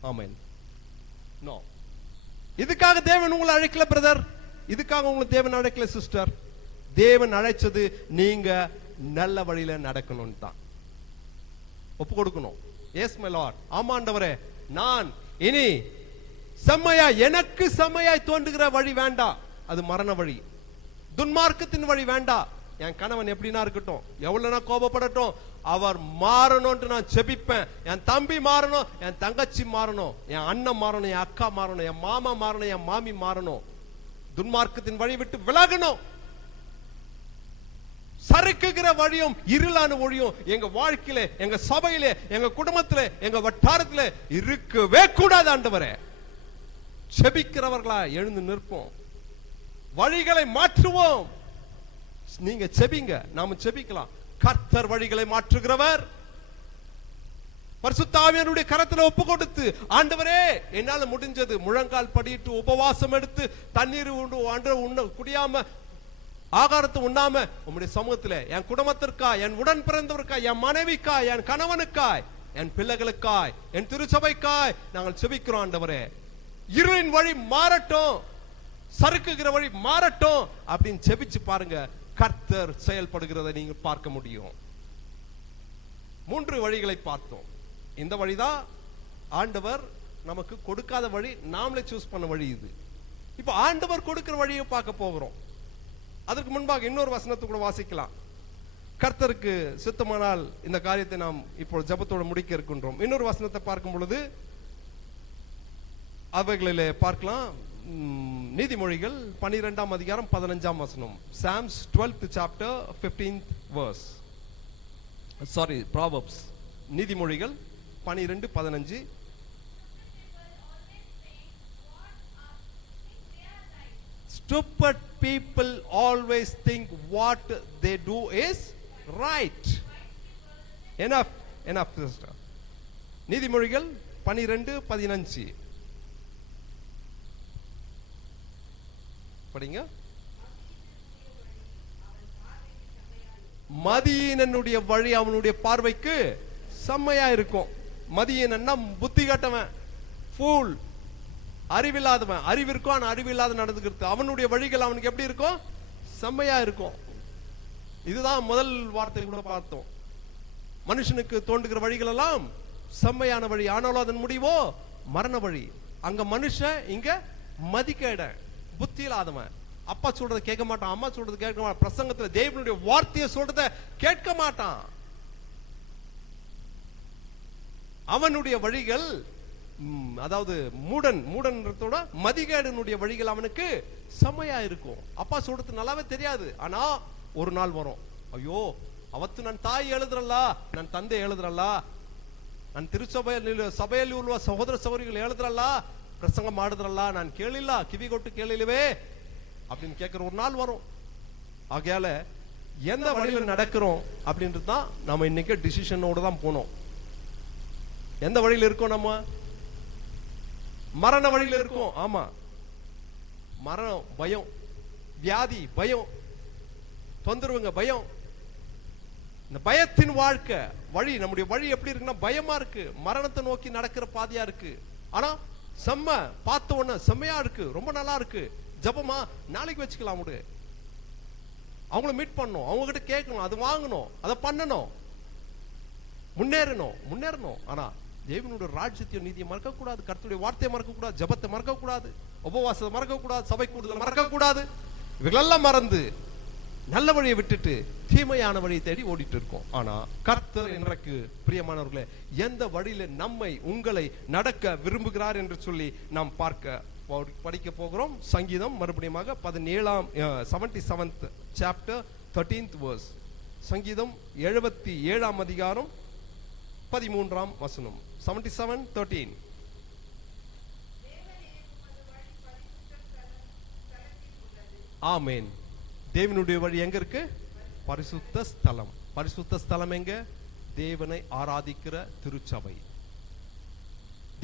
ஆமென். நோ, இதுக்காக தேவன் உங்களை அழைக்கல பிரதர், இதுக்காக உங்களை தேவன் அழைக்கல சிஸ்டர். தேவன் அழைச்சது நீங்க நல்ல வழியில நடக்கணும் தான். ஒப்பு கொடுக்கணும். எஸ் மை லார்ட், ஆமாண்டவரே, நான் இனி செம்மையா, எனக்கு செம்மையாய் தோன்றுகிற வழி வேண்டாம், அது மரண வழி. துன்மார்க்கத்தின் வழி வேண்டாம். என் கணவன் எப்படின்னா இருக்கட்டும், எவ்வளவு நான் கோபப்படட்டும், அவர் மாறணும்னு நான் செபிப்பேன். என் தம்பி மாறணும், என் தங்கச்சி மாறணும், என் அண்ணன் மாறணும், என் அக்கா மாறணும், என் மாமா மாறணும், என் மாமி மாறணும். துன்மார்க்கத்தின் வழி விட்டு விலகணும். சறுக்குகிற வழியும் இருளான வழியும் எங்க வாழ்க்கையில, எங்க சபையில, எங்க குடும்பத்தில, எங்க வட்டாரத்தில இருக்கவே கூடாது ஆண்டவரே. செபிக்கிறவர்களா எழுந்து நிற்போம், வழிகளை மாற்றுவோம். நீங்க செபிங்க, நாம செபிக்கலாம். கர்த்தர் வழிகளை மாற்றுகிறவர். பரிசுத்த ஆவியானவருடைய கரத்துல ஒப்பு கொடுத்து, ஆண்டவரே என்னால முடிஞ்சது, முழங்கால் படியிட்டு உபவாசம் எடுத்து தண்ணீர் குடியாம ஆகாரத்தை உண்ணாம உம்முடைய சமூகத்துல என் குடும்பத்திற்காய், என் உடன் பிறந்தவருக்காய், என் மனைவிக்காய், என் கணவனுக்காய், என் பிள்ளைகளுக்காய், என் திருச்சபைக்காய் நாங்கள் செபிக்கிறோம். ஆண்டவரே இருளின் வழி மாறட்டும், சறுக்குகிற வழி மாறட்டும் அப்படின்னு செபிச்சு பாருங்க. கர்த்தர் செயல்படுகிறதை நீங்க பார்க்க முடியும். 3 வழிகளை பார்த்தோம். இந்த வழிதான் ஆண்டவர் நமக்கு கொடுக்காத வழி, நாமளே சூஸ் பண்ண வழி இது. இப்ப ஆண்டவர் கொடுக்கிற வழியை பார்க்க போகிறோம். அதற்கு முன்பாக இன்னொரு வசனத்தை கூட வாசிக்கலாம். கர்த்தருக்கு சித்தமானால் இந்த காரியத்தை நாம் இப்போ ஜெபத்தோட முடிக்க இருக்கின்றோம். இன்னொரு வசனத்தை பார்க்கும் பொழுது அவைகளிலே பார்க்கலாம். நீதிமொழிகள் 12ஆம் அதிகாரம் 15ஆம் வசனம். Psalms 12th chapter 15th verse. Sorry, Proverbs. நீதிமொழிகள் 12:15. Stupid people always think what they do is right. Enough, sister. நீதிமொழிகள் 12:15 படிங்க. மதியீனனுடைய வழி அவனுடைய பார்வைக்கு செம்மையா இருக்கும். மதியீனன்னா புத்தி கட்டவன், ஃபூல், அறிவில்லாதவன். அறிவு இருக்கும் ஆனா அறிவில்லாத நடந்துக்கிறது. அவனுடைய வழிகள் அவனுக்கு எப்படி இருக்கும்? செம்மையா இருக்கும். இதுதான் முதல் வார்த்தை கூட பார்த்தோம். மனுஷனுக்கு தோன்றுகிற வழிகள் எல்லாம் செம்மையான வழி, ஆனாலும் அதன் முடிவோ மரண வழி. அங்க மனுஷன், இங்க மதிக்கேட, புத்தி இல்லாதவன். அப்பா சொல்றதை கேட்க மாட்டான், அம்மா சொல்றது கேட்க மாட்டான், பிரசங்கத்துல தேவனுடைய வார்த்தையை சொல்றத கேட்க மாட்டான். அவனுடைய வழிகள், அதாவது மூடன்றதோட மதிகேடனுடைய வழிகள் அவனுக்கு செம்மையா இருக்கும். அப்பா சொல்றது நல்லாவே தெரியாது. ஆனா ஒரு நாள் வரும், ஐயோ அவத்து நான் தாய் எழுதுறல்லா, நான் தந்தை எழுதுறல்லா, நான் சபையில் உள்ள சகோதர சகோதரிகள் எழுதுறல்லா, பிரசங்கம் ஆடுறல்லா, நான் கேளில்ல, கிவி கொட்டு கேளிலவே அப்படின்னு கேட்கிற ஒரு நாள் வரும். ஆகையால எந்த வழியில நடக்கிறோம் அப்படின்றது தான் நம்ம இன்னைக்கு டிசிஷனோட தான் போனோம். எந்த வழியில இருக்கோம்? நம்ம மரண வழியில இருக்கோம். ஆமா, மரணம் பயம், வியாதி பயம், தொந்தரவுங்க பயம். இந்த பயத்தின் வாழ்க்கை வழி, நம்முடைய வழி எப்படி இருக்குன்னா பயமா இருக்கு, மரணத்தை நோக்கி நடக்கிற பாதையா இருக்கு. ஆனா செம்ம பார்த்த உடனே செம்மையா இருக்கு, ரொம்ப நல்லா இருக்கு. ஜபமா நாளைக்கு வச்சுக்கலாம். அவங்கள மீட் பண்ணணும், அவங்க கிட்ட கேட்கணும், அது வாங்கணும், அதை பண்ணணும், முன்னேறணும். ஆனா தேவனுடைய ராஜ்யத்தையும் நீதியை மறக்க கூடாது, கர்த்தருடைய வார்த்தையை மறக்க கூடாது, ஜெபத்தை மறக்க கூடாது, உபவாசத்தை மறக்க கூடாது, சபை கூடுதலை மறக்க கூடாது. இவைகளெல்லாம் மறந்து நல்ல வழியை விட்டுட்டு தீமையான வழியை தேடி ஓடிட்டு இருக்கோம். ஆனா கர்த்தர் எனக்கு பிரியமானவர்களே, எந்த வழியில நம்மை உங்களை நடக்க விரும்புகிறார் என்று சொல்லி நாம் படிக்க போகிறோம். சங்கீதம் மறுபடியும் 77th chapter 13th verse. சங்கீதம் 77ஆம் அதிகாரம் 13ஆம் வசனம். 77:13. ஆமென். தேவனுடைய வழி எங்க இருக்கு? பரிசுத்த ஸ்தலம். பரிசுத்த ஸ்தலம் எங்க? தேவனை ஆராதிக்கிற திருச்சபை.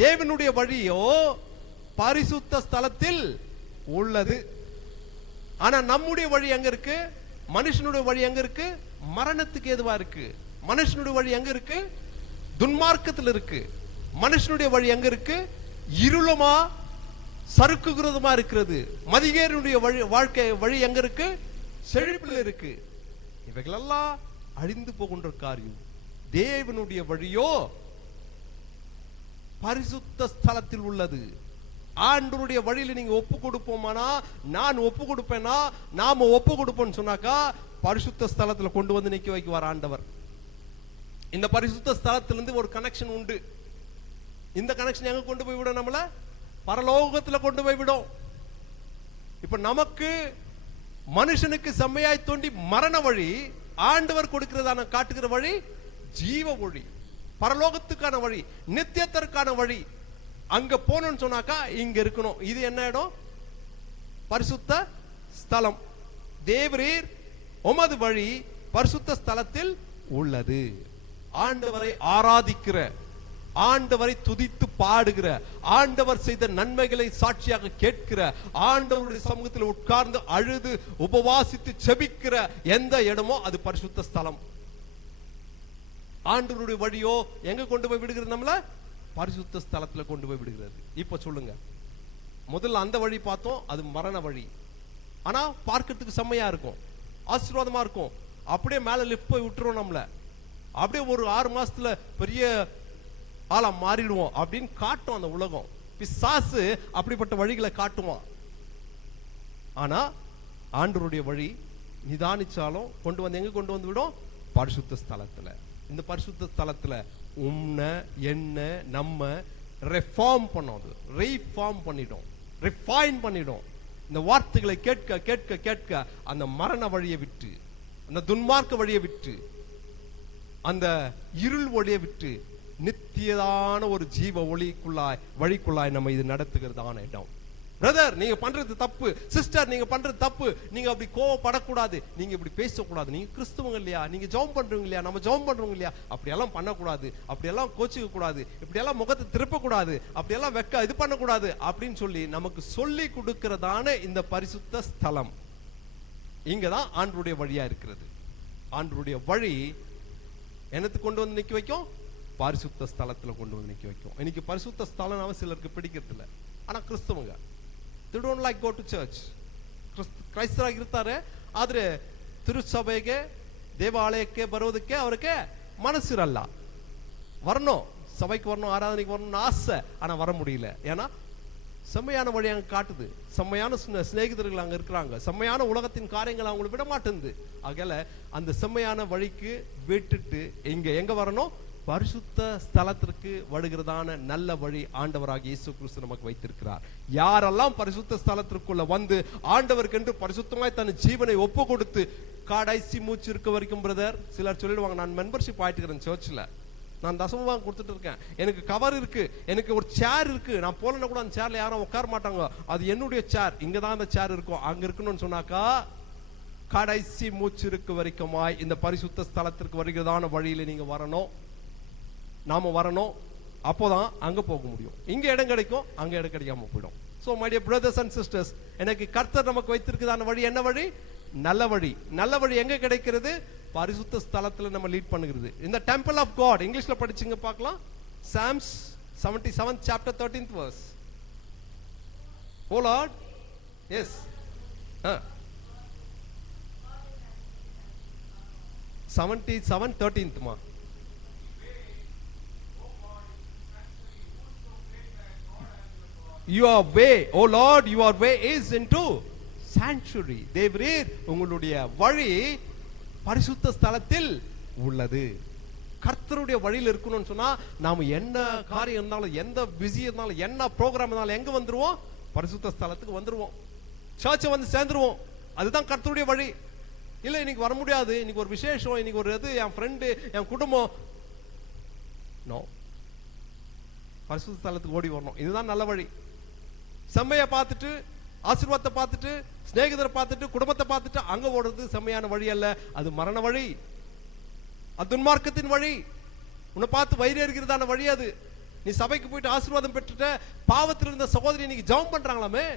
தேவனுடைய வழியோ பரிசுத்த ஸ்தலத்தில் உள்ளது. ஆனா நம்முடைய வழி எங்க இருக்கு? மனுஷனுடைய வழி எங்க இருக்கு? மரணத்துக்கு ஏதுவா இருக்கு. மனுஷனுடைய வழி எங்க இருக்கு? துன்மார்க்கத்தில் இருக்கு. மனுஷனுடைய வழி எங்க இருக்கு? இருளமா சறுக்குகிறதுமா இருக்கிறது. மதிகேரனுடைய வாழ்க்கை வழி எங்க இருக்கு? செழிப்பில் இருக்கு. இவைகளெல்லாம் அழிந்து போகின்ற காரியம். தேவனுடைய வழியோ பரிசுத்த ஸ்தலத்தில் உள்ளது. ஆண்டவருடைய வழியில நீங்க ஒப்பு கொடுப்போமானா, நான் ஒப்பு கொடுப்பேனா, நாம ஒப்பு கொடுப்போம்னு சொன்னாக்கா பரிசுத்த ஸ்தலத்துல கொண்டு வந்து நிக்க வைக்குவார் ஆண்டவர். இந்த பரிசுத்த ஸ்தலத்திலிருந்து ஒரு கனெக்ஷன் உண்டு. இந்த கனெக்ஷன் எங்க கொண்டு போய் விடும்? நம்மள பரலோகத்துல கொண்டு போய் விடும். இப்ப நமக்கு மனுஷனுக்கு செம்மையாய் தோண்டி மரண வழி, ஆண்டவர் கொடுக்கிறதான காட்டுகிற வழி ஜீவ வழி, பரலோகத்துக்கான வழி, நித்தியத்திற்கான வழி. அங்க போனோம்னு சொன்னாக்கா இங்க இருக்கணும். இது என்ன இடம்? பரிசுத்த ஸ்தலம். தேவரீர் உமது வழி பரிசுத்த ஸ்தலத்தில் உள்ளது. ஆண்டவரை ஆராதிக்கிற, ஆண்டவரை துதித்து பாடுகிற, ஆண்டவர் செய்த நன்மைகளை சாட்சியாக கேட்கிற, ஆண்டவருடைய சமூகத்தில் உட்கார்ந்து அழுது உபவாசித்து செபிக்கிற எந்த இடமோ அது பரிசுத்த ஸ்தலம். ஆண்டவருடைய வழியோ எங்க கொண்டு போய் விடுகிறது? நம்மள பரிசுத்த ஸ்தலத்துல கொண்டு போய் விடுகிறது. இப்ப சொல்லுங்க, முதல்ல அந்த வழி பார்த்தோம், அது மரண வழி. ஆனா பார்க்கிறதுக்கு செம்மையா இருக்கும், ஆசீர்வாதமா இருக்கும். அப்படியே மேல லிஃப்ட் போய் விட்டுருவோம். நம்மள அப்படியே ஒரு 6 மாசத்துல பெரிய ஆளா மாறிடுவோம் அப்படின்னு காட்டும் அந்த உலகம். பிசாசு அப்படிப்பட்ட வழிகளை காட்டுவான். ஆனா ஆண்டவருடைய வழி நிதானிச்சாலும் கொண்டு வந்து எங்க கொண்டு வந்து விடும்? பரிசுத்த ஸ்தலத்துல. இந்த பரிசுத்த ஸ்தலத்துல என்ன நம்ம ரெஃபார்ம் பண்ணோம், ரீஃபார்ம் பண்ணிடும், ரிஃபைன் பண்ணிடும். இந்த வார்த்தைகளை கேட்க கேட்க கேட்க அந்த மரண வழியை விட்டு, அந்த துன்மார்க்க வழியை விட்டு, அந்த இருள் வழியை விட்டு நித்தியதான ஒரு ஜீவ வழிக்குள்ளாய் நம்ம இது நடத்துகிறதான இடம். பிரதர் நீங்க பண்றது தப்பு, சிஸ்டர் நீங்க பண்றது தப்பு, நீங்க அப்படி கோவப்படக்கூடாது, நீங்க இப்படி பேசக்கூடாது, நீங்க கிறிஸ்துவங்க இல்லையா, நீங்க ஜெபம் பண்றவங்க இல்லையா, நம்ம ஜெபம் பண்றவங்க இல்லையா, அப்படியெல்லாம் பண்ணக்கூடாது, அப்படியெல்லாம் கோச்சிக்க கூடாது, இப்படியெல்லாம் முகத்தை திருப்ப கூடாது, அப்படியெல்லாம் வெக்க இது பண்ணக்கூடாது அப்படின்னு சொல்லி நமக்கு சொல்லி கொடுக்கிறதான இந்த பரிசுத்த ஸ்தலம் இங்கதான் ஆண்டவருடைய வழியா இருக்கிறது. ஆண்டவருடைய வழி என்னத்து கொண்டு வந்து நிக்க வைக்கும்? பரிசுத்த ஸ்தலத்துல கொண்டு வந்து நிக்க வைக்கும். இன்னைக்கு பரிசுத்த ஸ்தலம் சிலருக்கு பிடிக்கிறது இல்லை. ஆனா கிறிஸ்தவங்க they don't like go to church. ಕ್ರೈಸ್ತರಾಗಿ ಇರ್ತಾರೆ, ಆದ್ರೆ ತಿರುಸಭೆಗೆ ದೇವಾಲಯಕ್ಕೆ ಬರೋದಕ್ಕೆ ಅವರಿಗೆ ಮನಸ್ಸಿರಲ್ಲ. வரணும், சபைக்கு வரணும், ஆராதனைக்கு வரணும்னு ஆசை, ஆனா வர முடியல. ஏன்னா செம்மையான வழி அங்க காட்டுது, செம்மையான சிநேகிதர்கள் அங்க இருக்கிறாங்க, செம்மையான உலகத்தின் காரியங்கள் அவங்களை விட மாட்டேங்குது. ஆகல அந்த செம்மையான வழிக்கு விட்டுட்டு இங்க எங்க வரணும்? பரிசுத்த ஸ்தலத்திற்கு வருகிறதான நல்ல வழி ஆண்டவராக இயேசு கிறிஸ்து நமக்கு வைத்திருக்கிறார். யாரெல்லாம் பரிசுத்த ஸ்தலத்திற்குள்ள வந்து ஆண்டவருக்கு என்று பரிசுத்தமாய் தன் ஜீவனை ஒப்பு கொடுத்து கடைசி மூச்சு இருக்க வரைக்கும், பிரதர் சிலர் சொல்லிடுவாங்க, நான் மெம்பர்ஷிப் ஆயிட்டு இருக்கிறேன் சர்ச்சில், நான் தசமபாகம் கொடுத்துட்டு இருக்கேன், எனக்கு கவர் இருக்கு, எனக்கு ஒரு சேர் இருக்கு, நான் போலன்னா கூட அந்த சேர்ல யாரும் உட்கார மாட்டாங்க, அது என்னுடைய சேர், இங்கதான் அந்த சேர் இருக்கும், அங்க இருக்கணும்னு சொன்னாக்கா கடைசி மூச்சு இருக்க வரைக்குமாய் இந்த பரிசுத்த ஸ்தலத்திற்கு வருகிறதான வழியில நீங்க வரணும், நாம வரணும். அப்போதான் அங்க போக முடியும். இங்க இடம் கிடைக்கும், அங்க இடம் கிடைக்காம போயிடும். So my dear brothers and sisters, எனக்கு கர்த்தர் நமக்கு வைத்திருக்கிறதான வழி என்ன வழி? நல்ல வழி. நல்ல வழி எங்க கிடைக்கிறது? பரிசுத்த ஸ்தலத்துல நம்ம லீட் பண்ணுகிறது. இந்த டெம்பிள் ஆஃப் காட், இங்கிலீஷ்ல படிச்சுங்க பார்க்கலாம். Psalms 77th chapter 13th verse. Oh Lord, yes. 77:13 மா. your way, oh Lord, your way is into sanctuary. தேவரீர் உங்களுடைய வழி பரிசுத்த ஸ்தலத்தில் உள்ளது. கர்த்தருடைய வழியில் இருக்கணும்னு சொன்னா நாம என்ன காரியம் இருந்தாலும், எந்த பிஸி இருந்தாலும், என்ன ப்ரோக்ராம் இருந்தாலும் எங்க வந்துருவோம்? பரிசுத்த ஸ்தலத்துக்கு வந்துருவோம். சர்ச்சை வந்து சேர்ந்துருவோம். அதுதான் கர்த்தருடைய வழி. இல்ல இன்னைக்கு வர முடியாது, இன்னைக்கு ஒரு விசேஷம், இன்னைக்கு ஒரு இது, என் ஃப்ரெண்டு, என் குடும்பம், நோ, பரிசுத்த ஸ்தலத்துக்கு ஓடி வரணும். இதுதான் நல்ல வழி. செம்மையை பார்த்துட்டு, ஆசீர்வாதத்தை பார்த்துட்டு, சிநேகிதரை பார்த்துட்டு, குடும்பத்தை பார்த்துட்டு அங்க ஓடுறது செம்மையான வழி அல்ல. அது மரண வழி, அது துன்மார்க்கத்தின் வழி, உன்னை பார்த்து வயிறு எறிகிறதான வழி அது. நீ சபைக்கு போயிட்டு ஆசீர்வாதம் பெற்றுட்ட, பாவத்தில் இருந்த சகோதரி இன்னைக்கு ஜெபம் பண்றாங்களாமே,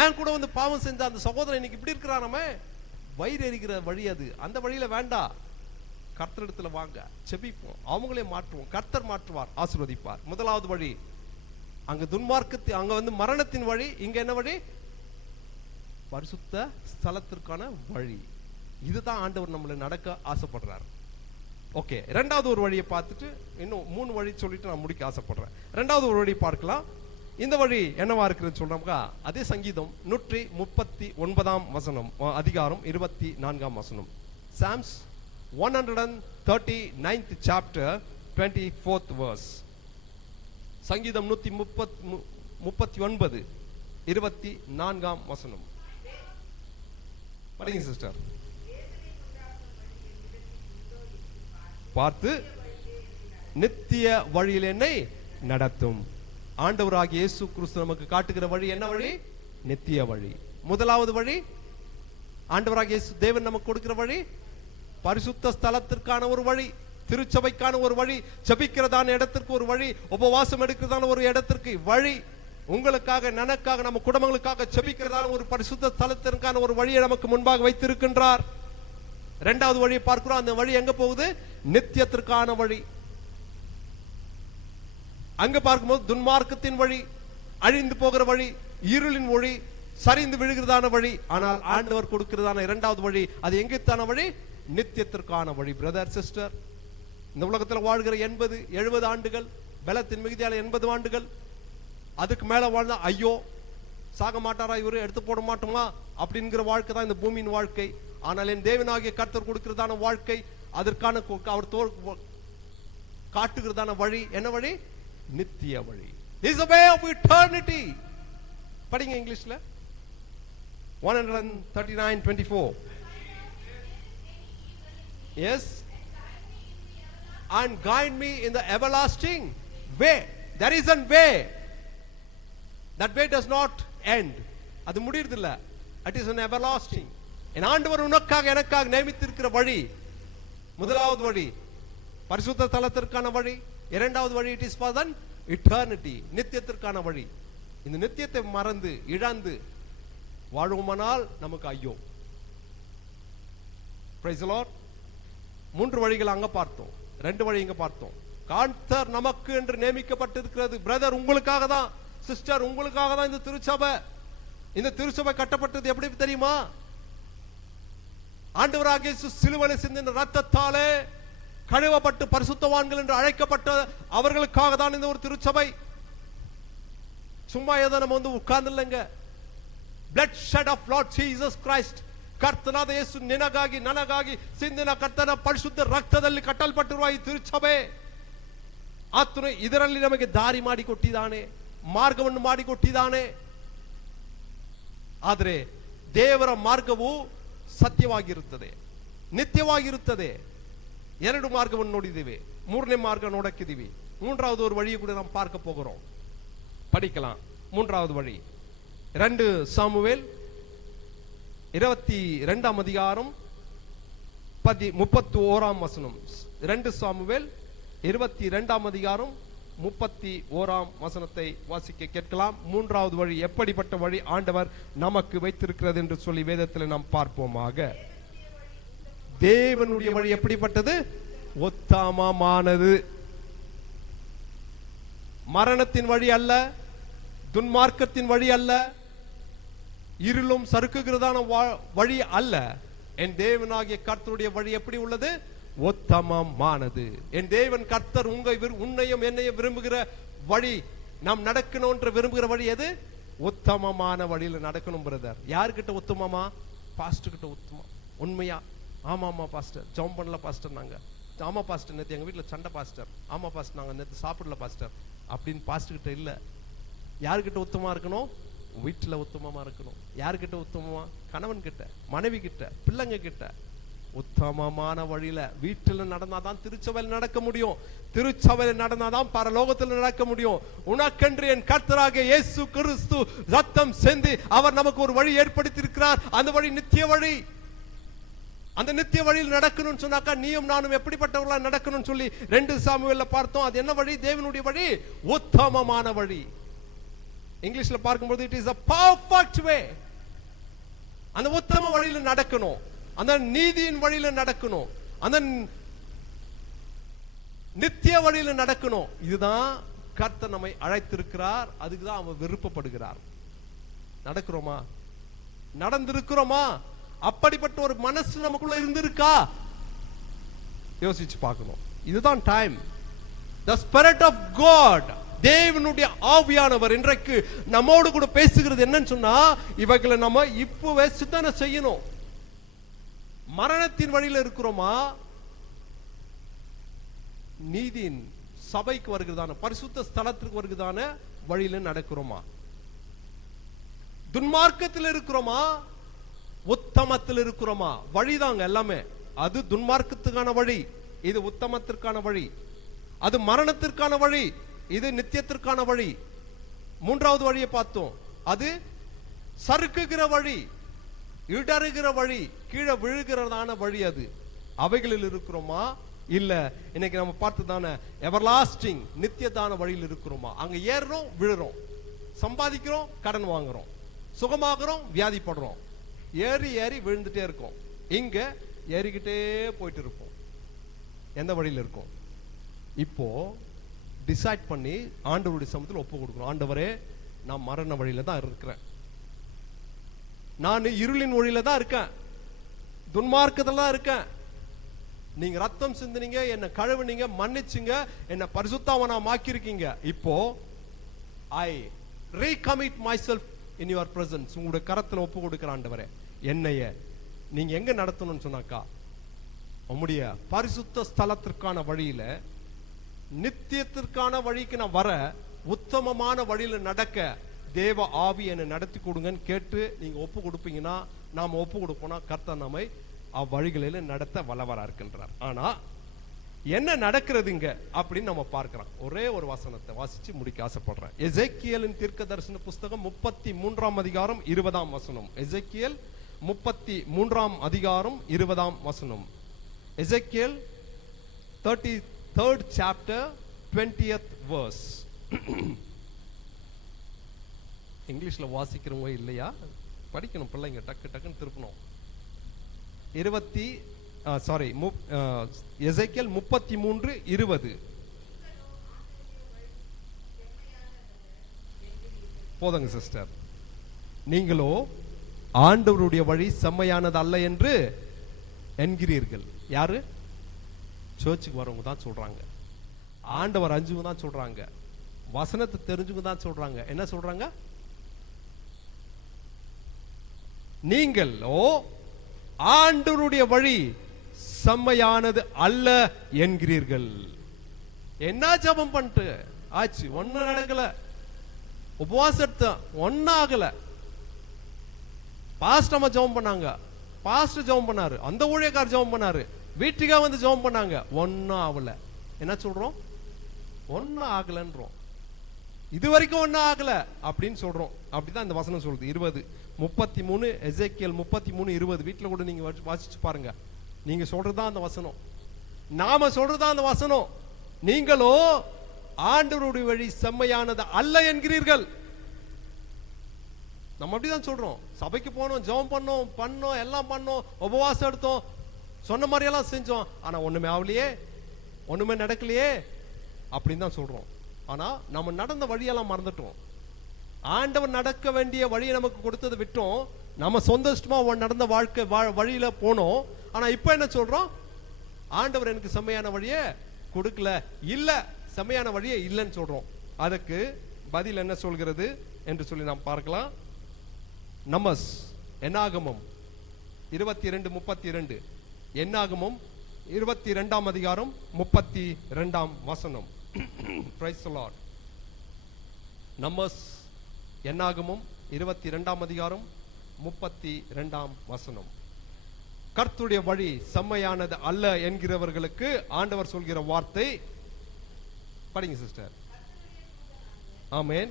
ஏன் கூட வந்து பாவம் செஞ்ச அந்த சகோதரன் இன்னைக்கு இப்படி இருக்கிறானே, வயிறு எறிகிற வழி அது. அந்த வழியில வேண்டாம், கர்த்தரிடத்துல வாங்க, செபிப்போம், அவங்களே மாற்றுவோம், கர்த்தர் மாற்றுவார், ஆசீர்வதிப்பார். முதலாவது வழி அங்க துன்மார்க்கத்து, அங்க வந்து மரணத்தின் வழி, இங்க என்ன வழி? பரிசுத்த ஸ்தலத்திற்கான வழி. இதுதான் ஆண்டவர் நம்மளை நடக்க ஆசைப்படுறார். ஓகே, இரண்டாவது ஒரு வழியை பார்த்துட்டு இன்னும் 3 வழி சொல்லிட்டு நான் முடிக்க ஆசைப்படுறேன். இரண்டாவது ஒரு வழி பார்க்கலாம். இந்த வழி என்னவா இருக்குன்னு சொல்றோம்க்கா, அதே சங்கீதம் 139 வசனம், அதிகாரம் 24 வசனம். Psalms 139th chapter 24th verse. சங்கீதம் 139 24 வசனம். படிங்க சிஸ்டர். பார்த்து நித்திய வழியில் என்னை நடத்தும். ஆண்டவராகிய இயேசு கிறிஸ்து நமக்கு காட்டுகிற வழி என்ன வழி? நித்திய வழி. முதலாவது வழி ஆண்டவராகிய இயேசு தேவன் நமக்கு கொடுக்கிற வழி பரிசுத்த ஸ்தலத்திற்கான ஒரு வழி, திருச்சபைக்கான ஒரு வழி, ஜெபிக்கிறதான இடத்திற்கு ஒரு வழி, உபவாசம் எடுக்கிறதான ஒரு இடத்திற்கு வழி, உங்களுக்காக, நமக்காக, நம்ம குடும்பங்களுக்காக ஜெபிக்கிறதான ஒரு பரிசுத்த ஸ்தலத்திற்கான ஒரு வழியை நமக்கு முன்பாக வைத்திருக்கின்றார். இரண்டாவது வழியை பார்க்கிறோம். அந்த வழி எங்க போகுது? நித்தியத்திற்கான வழி. அங்க பார்க்கும்போது துன்மார்க்கத்தின் வழி, அழிந்து போகிற வழி, இருளின் வழி, சரிந்து விழுகிறதான வழி. ஆனால் ஆண்டவர் கொடுக்கிறதான இரண்டாவது வழி, அது எங்கத்தான வழி? நித்தியத்திற்கான வழி. பிரதர் சிஸ்டர், இந்த உலகத்தில் வாழ்கிற 80-70 ஆண்டுகள், பலத்தின் மிகுதியால 80 ஆண்டுகள், அதுக்கு மேல வாழ்ந்தா ஐயோ சாக மாட்டாரா இவரு, எடுத்து போட மாட்டோமா அப்படிங்கிற வாழ்க்கை தான் இந்த பூமியின் வாழ்க்கை. ஆனால் என் தேவனாகிய கர்த்தர் கொடுக்கிறதான வாழ்க்கை, அதற்கான அவர் காட்டுகிறதான வழி என்ன வழி? நித்திய வழி. This is the way of eternity. படிங்க இங்கிலீஷ்ல 139:24. Yes, and guide me in the everlasting way. There is a way. That way does not end. அது முடியறது இல்ல. It is an everlasting. என் ஆண்டவர் உனக்காக எனக்காக நியமித்திருக்கிற வழி முதலாவது வழி பரிசுத்த ஸ்தலத்திற்கான வழி. இரண்டாவது வழி it is for the eternity, நித்தியத்திற்கான வழி. இந்த நித்தியத்தை மறந்து இழந்து வாழுமானால் நமக்கு ஐயோ. Praise the Lord. 3 வழிகள் அங்க பார்த்தோம், 2 வழி இங்க பார்த்தோம். கர்த்தர் நமக்கு என்று நியமிக்கப்பட்டிருக்கிறது. பிரதர் உங்களுக்காக தான், சிஸ்டர் உங்களுக்காக தான் இந்த திருச்சபை. இந்த திருச்சபை கட்டப்பட்டது எப்படி தெரியுமா? ஆண்டவராகிய இயேசு சிலுவையில் சிந்தின இரத்தத்தாலே கழுவப்பட்டு பரிசுத்தவான்கள் என்று அழைக்கப்பட்ட அவர்களுக்காக தான் இந்த ஒரு திருச்சபை. சும்மா ஏதோ நம்ம வந்து உட்கார்ந்து இல்லைங்க. blood shed of Lord Jesus Christ, ಕರ್ತನಾದ ಯೇಸು ನಿನಗಾಗಿ ನನಗಾಗಿ ಸಿಂದಿನ ಕರ್ತನ ಪರಿಶುದ್ಧ ರಕ್ತದಲ್ಲಿ ಕಟ್ಟಲ್ಪಟ್ಟಿರುವ ಈ ತಿರುಚಭೆ, ಆತನು ಇದರಲ್ಲಿ ನಮಗೆ ದಾರಿ ಮಾಡಿಕೊಟ್ಟಿದ್ದಾನೆ, ಮಾರ್ಗವನ್ನು ಮಾಡಿಕೊಟ್ಟಿದ್ದಾನೆ. ಆದರೆ ದೇವರ ಮಾರ್ಗವು ಸತ್ಯವಾಗಿರುತ್ತದೆ, ನಿತ್ಯವಾಗಿರುತ್ತದೆ. 2 ಮಾರ್ಗವನ್ನು ನೋಡಿದ್ದೀವಿ, 3ನೇ ಮಾರ್ಗ ನೋಡಕ್ಕಿದ್ದೀವಿ. 3வது ஒரு வழியை கூட நாம் பார்க்க போகிறோம். படிக்கலாம் 3வது வழி. 2 சாமுவேல் 22 அதிகாரம் 31 வசனம். 2 சாமுவேல் 22 அதிகாரம் 31 வசனத்தை வாசிக்க கேட்கலாம். 3வது வழி எப்படிப்பட்ட வழி ஆண்டவர் நமக்கு வைத்திருக்கிறது என்று சொல்லி வேதத்தில் நாம் பார்ப்போமாக. தேவனுடைய வழி எப்படிப்பட்டது? உத்தமமானது. மரணத்தின் வழி அல்ல, துன்மார்க்கத்தின் வழி அல்ல, இருளும் சறுக்குகிறதான வழி அல்ல. என் தேவனாகிய கர்த்தருடைய வழி எப்படி உள்ளது? உத்தமமானது. என் தேவன் கர்த்தர் உன்னையும் என்னையும் விரும்புகிற வழி நாம் நடக்கணும்ன்ற விரும்புகிற வழி எது? உத்தமமான வழியில நடக்கணும் பிரதர். யாருக்கிட்ட உத்தமமா? பாஸ்டர் கிட்ட உத்தமம். உண்மையா? ஆமா பாஸ்டர் ஜெபம் பண்ணல பாஸ்டர் நாங்க. ஆமா பாஸ்டர் நேத்து எங்க வீட்டுல சண்டை பாஸ்டர். ஆமா பாஸ்டர் நாங்க நேத்து சாப்பிடல பாஸ்டர் அப்படின்னு பாஸ்டர் கிட்ட இல்ல. யாருக்கிட்ட உத்தமமா இருக்கணும்? வீட்டுல உத்தமமா இருக்கணும். யாருக்கிட்ட உத்தமமா? கணவன் கிட்ட, மனைவி கிட்ட, பிள்ளைங்க கிட்ட. உத்தமமான வழியில வீட்டுல நடந்தாதான் திருச்சபையில் நடக்க முடியும். திருச்சபையில் நடந்தாதான் பரலோகத்தில் நடக்க முடியும். உனக்கென்று என் கர்த்தராகிய இயேசு கிறிஸ்து ரத்தம் சிந்தி அவர் நமக்கு ஒரு வழி ஏற்படுத்தி இருக்கிறார். அந்த வழி நித்திய வழி. அந்த நித்திய வழியில் நடக்கணும்னு சொன்னாக்கா நீயும் நானும் எப்படிப்பட்டவர்களா நடக்கணும்னு சொல்லி 2 சாமுவேல்ல பார்த்தோம். அது என்ன வழி? தேவனுடைய வழி, உத்தமமான வழி. இங்கிலீஷ்ல பார்க்கும்போது it is a perfect way. அந்த உத்தம வழியில நடக்கணும். அந்த நீதியின் வழியில நடக்கணும். அந்த நித்திய வழியில நடக்கணும். இதுதான் கர்த்தர் நம்மை அழைத்திருக்கிறார். அதுக்குதான் அவர் விருப்பப்படுகிறார். நடக்கிறோமா? நடந்திருக்கிறோமா? அப்படிப்பட்ட ஒரு மனசு நமக்குள்ள இருந்திருக்கா? யோசிச்சு பார்க்கணும். இதுதான் time. The Spirit of God, தேவனுடைய ஆவியானவர் இன்றைக்கு நம்மோடு கூட பேசுகிறது என்னன்னு சொன்னா, இவைகளை நம்ம இப்பவே சிந்தனை செய்யணும். மரணத்தின் வழியில இருக்கிறோமா? நீதியின் சபைக்கு வருகிறதான பரிசுத்த ஸ்தலத்திற்கு வருகிறதான வழியில நடக்கிறோமா? துன்மார்க்கத்தில் இருக்கிறோமா? உத்தமத்தில் இருக்கிறோமா? வழிதாங்க எல்லாமே. அது துன்மார்க்கத்துக்கான வழி, இது உத்தமத்திற்கான வழி. அது மரணத்திற்கான வழி, இது நித்தியத்திற்கான வழி. 3வது வழியை பார்த்தோம். அது சறுக்குகிற வழி, இடறுகிற வழி, கீழே விழுகிறதான வழி. அது அவைகளில் இருக்கிறோமா? இல்ல இன்னைக்கு நம்ம பார்த்ததான எவர்லாஸ்டிங் நித்தியதான வழியில் இருக்கிறோமா? அங்க ஏறுறோம், விழுறோம், சம்பாதிக்கிறோம், கடன் வாங்குறோம், சுகமாகிறோம், வியாதிப்படுறோம், ஏறி ஏறி விழுந்துட்டே இருக்கும். இங்க ஏறிக்கிட்டே போயிட்டு இருப்போம். எந்த வழியில இருக்கும்? இப்போ டிசைட் பண்ணி ஆண்டவருடைய சமூகத்தில் ஒப்பு கொடுக்கணும். ஆண்டவரே, நான் மரண வழியில தான் இருக்கிறேன். நான் இருளின் வழியில தான் இருக்கேன். துன்மார்க்கத்துல தான் இருக்கேன். நீங்க ரத்தம் சிந்தினீங்க, என்ன கழுவுனீங்க, மன்னிச்சுங்க, என்ன பரிசுத்தவனா மாக்கிருக்கீங்க. இப்போ ஐ ரீகமிட் myself in your presence. உங்களுடைய கரத்துல ஒப்பு கொடுக்கிற ஆண்டவரே, என்னைய நீங்க எங்க நடத்தணும்னு சொன்னாக்கா உம்முடைய பரிசுத்த ஸ்தலத்திற்கான வழியில, நித்தியத்திற்கான வழிக்கு நான் வர, உத்தமமான வழியில நடக்க தேவ ஆவி என்னை நடத்தி கொடுங்கன்னு கேட்டு நீங்க ஒப்பு கொடுப்பீங்கன்னா, நாம ஒப்பு கொடுப்போம்னா கர்த்தர் நம்மை அவ்வழிகளில நடத்த வல்லவரா இருக்கின்றார். ஆனா என்ன நடக்கிறதுங்க அப்படின்னு நம்ம பார்க்கிறோம். ஒரே ஒரு வசனத்தை வாசிச்சு முடிக்க ஆசைப்படுறேன். எசேக்கியேலின் தீர்க்கதரிசன புஸ்தகம் 33ஆம் அதிகாரம் 20ஆம் வசனம். எசேக்கியேல் 33ஆம் அதிகாரம் 20ஆம் வசனம். எசேக்கியேல் 33rd chapter 20th verse. இங்கிலீஷ்ல வாசிக்கிறவங்க இல்லையா? படிக்கணும் பிள்ளைங்க, டக்கு டக்குன்னு திருப்பணும். எசேக்கியேல் 33:20. போதுங்க சிஸ்டர். நீங்களோ ஆண்டவருடைய வழி செம்மையானது அல்ல என்று என்கிறீர்கள். யாரு? சர்ச்சுக்கு வரவங்க தான் சொல்றாங்க. ஆண்டவர் அஞ்சுங்க தான் சொல்றாங்க. வசனத்தை தெரிஞ்சுங்க தான் சொல்றாங்க. என்ன சொல்றாங்க? நீங்களோ ஆண்டவருடைய வழி செம்மையானது அல்ல என்கிறீர்கள். என்ன ஜெபம் பண்ணிட்டு ஆச்சு? ஒன்னும் நடக்கல. உபவாசத்தை ஒன்னும் ஆகல. பாஸ்டர் அம்மா ஜெபம் பண்ணாங்க, பாஸ்டர் ஜெபம் பண்ணாரு, அந்த ஊழியக்காரர் ஜெபம் பண்ணாரு, வீட்டுக்கா வந்து ஜெபம் பண்ணாங்க, ஒன்னும் ஆகல. என்ன சொல்றோம்? ஒன்னும் ஆகலன்றோம். இது வரைக்கும் ஒன்னும் ஆகல அப்படின்னு சொல்றோம். அப்படிதான் இந்த வசனம் சொல்லுது. 33 எசேக்கியேல் 33:20. வீட்டுல கூட நீங்க வாசிச்சு பாருங்க. நீங்க சொல்றதுதான் அந்த வசனம், நாம சொல்றதுதான் அந்த வசனம். நீங்களோ ஆண்டவருடைய வழி செம்மையானது அல்ல என்கிறீர்கள். நம்ம அப்படிதான் சொல்றோம். சபைக்கு போனோம், ஜெபம் பண்ணோம், எல்லாம் பண்ணோம், உபவாசம் எடுத்தோம், சொன்ன மாதிரி எல்லாம் செஞ்சோம், ஆனா ஒண்ணுமே ஆகலையே, ஒண்ணுமே நடக்கலையே அப்படின்னு தான் சொல்றோம். ஆனா நம்ம நடந்த வழியெல்லாம் மறந்துட்டோம். ஆண்டவர் நடக்க வேண்டிய வழியை நமக்கு கொடுத்ததை விட்டோம். நம்ம சொந்த இஷ்டமா நடந்த வாழ்க்கை வழியில போனோம். ஆனா இப்ப என்ன சொல்றோம்? ஆண்டவர் எனக்கு செம்மையான வழியை கொடுக்கல, இல்ல செம்மையான வழியே இல்லைன்னு சொல்றோம். அதுக்கு பதில் என்ன சொல்கிறது என்று சொல்லி நாம் பார்க்கலாம். நமஸ் என்னாகமம் 22:32. என்னாகமம் 22ஆம் அதிகாரம் 32ஆம் வசனம். Praise the Lord. நமஸ் என்னாகமம் 22ஆம் அதிகாரம் 32ஆம் வசனம். கர்த்தருடைய வழி செம்மையானது அல்ல என்கிறவர்களுக்கு ஆண்டவர் சொல்கிற வார்த்தை. படிங்க சிஸ்டர். ஆமென்.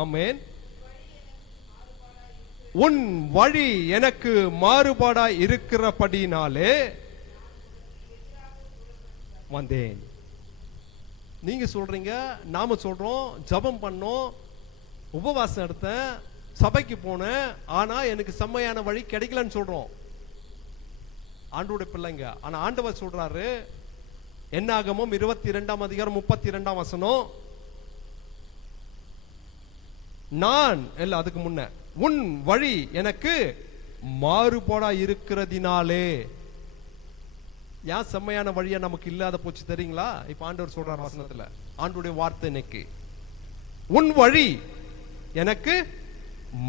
ஆமென். உன் வழி எனக்கு மாறுபாடா இருக்கிறபடினாலே வந்தேன். நீங்க சொல்றீங்க, நாம சொல்றோம், ஜெபம் பண்ணோம், உபவாசம் எடுத்தேன், சபைக்கு போனேன், ஆனா எனக்கு செம்மையான வழி கிடைக்கலன்னு சொல்றோம். ஆண்டவருடைய பிள்ளைங்க. ஆனா ஆண்டவர் சொல்றாரு, என்னாகமம் 22ஆம் அதிகாரம் 32ஆம் வசனம், நான் இல்ல அதுக்கு முன்ன, உன் வழி எனக்கு மாறுபாடா இருக்கிறதினாலே. ஏன் செம்மையான வழியா நமக்கு இல்லாத போச்சு தெரியுங்களா? இப்ப ஆண்டவர் சொல்றார் வசனத்துல, ஆண்டவருடைய வார்த்தை இன்னைக்கு, உன் வழி எனக்கு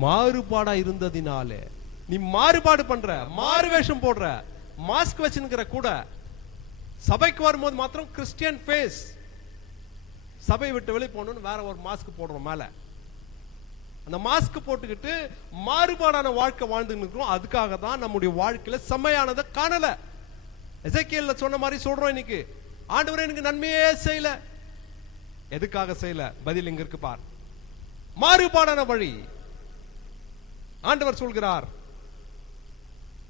மாறுபாடா இருந்ததினாலே. நீ மாறுபாடு பண்ற, மாறு வேஷம் போடுற, மாஸ்க் வச்சுக்கிற, கூட சபைக்கு வரும்போது மாத்திரம் கிறிஸ்டியன் ஃபேஸ், சபை விட்டு வெளியே போகணும்னு வேற ஒரு மாஸ்க் போடுறோம் மேல. அந்த மாஸ்க் போட்டுக்கிட்டு மாறுபாடான வாழ்க்கை வாழ்ந்து இருக்கிறோம். அதுக்காக தான் நம்முடைய வாழ்க்கையில செம்மையானதை காணல. எசேக்கியேல் சொன்ன மாதிரி சொல்றோம் இன்னைக்கு, ஆண்டவரே எனக்கு நன்மையே செய்யல. எதுக்காக செய்யல? பதில் இங்க இருக்கு பார். மாறுபாடான வழி. ஆண்டவர் சொல்கிறார்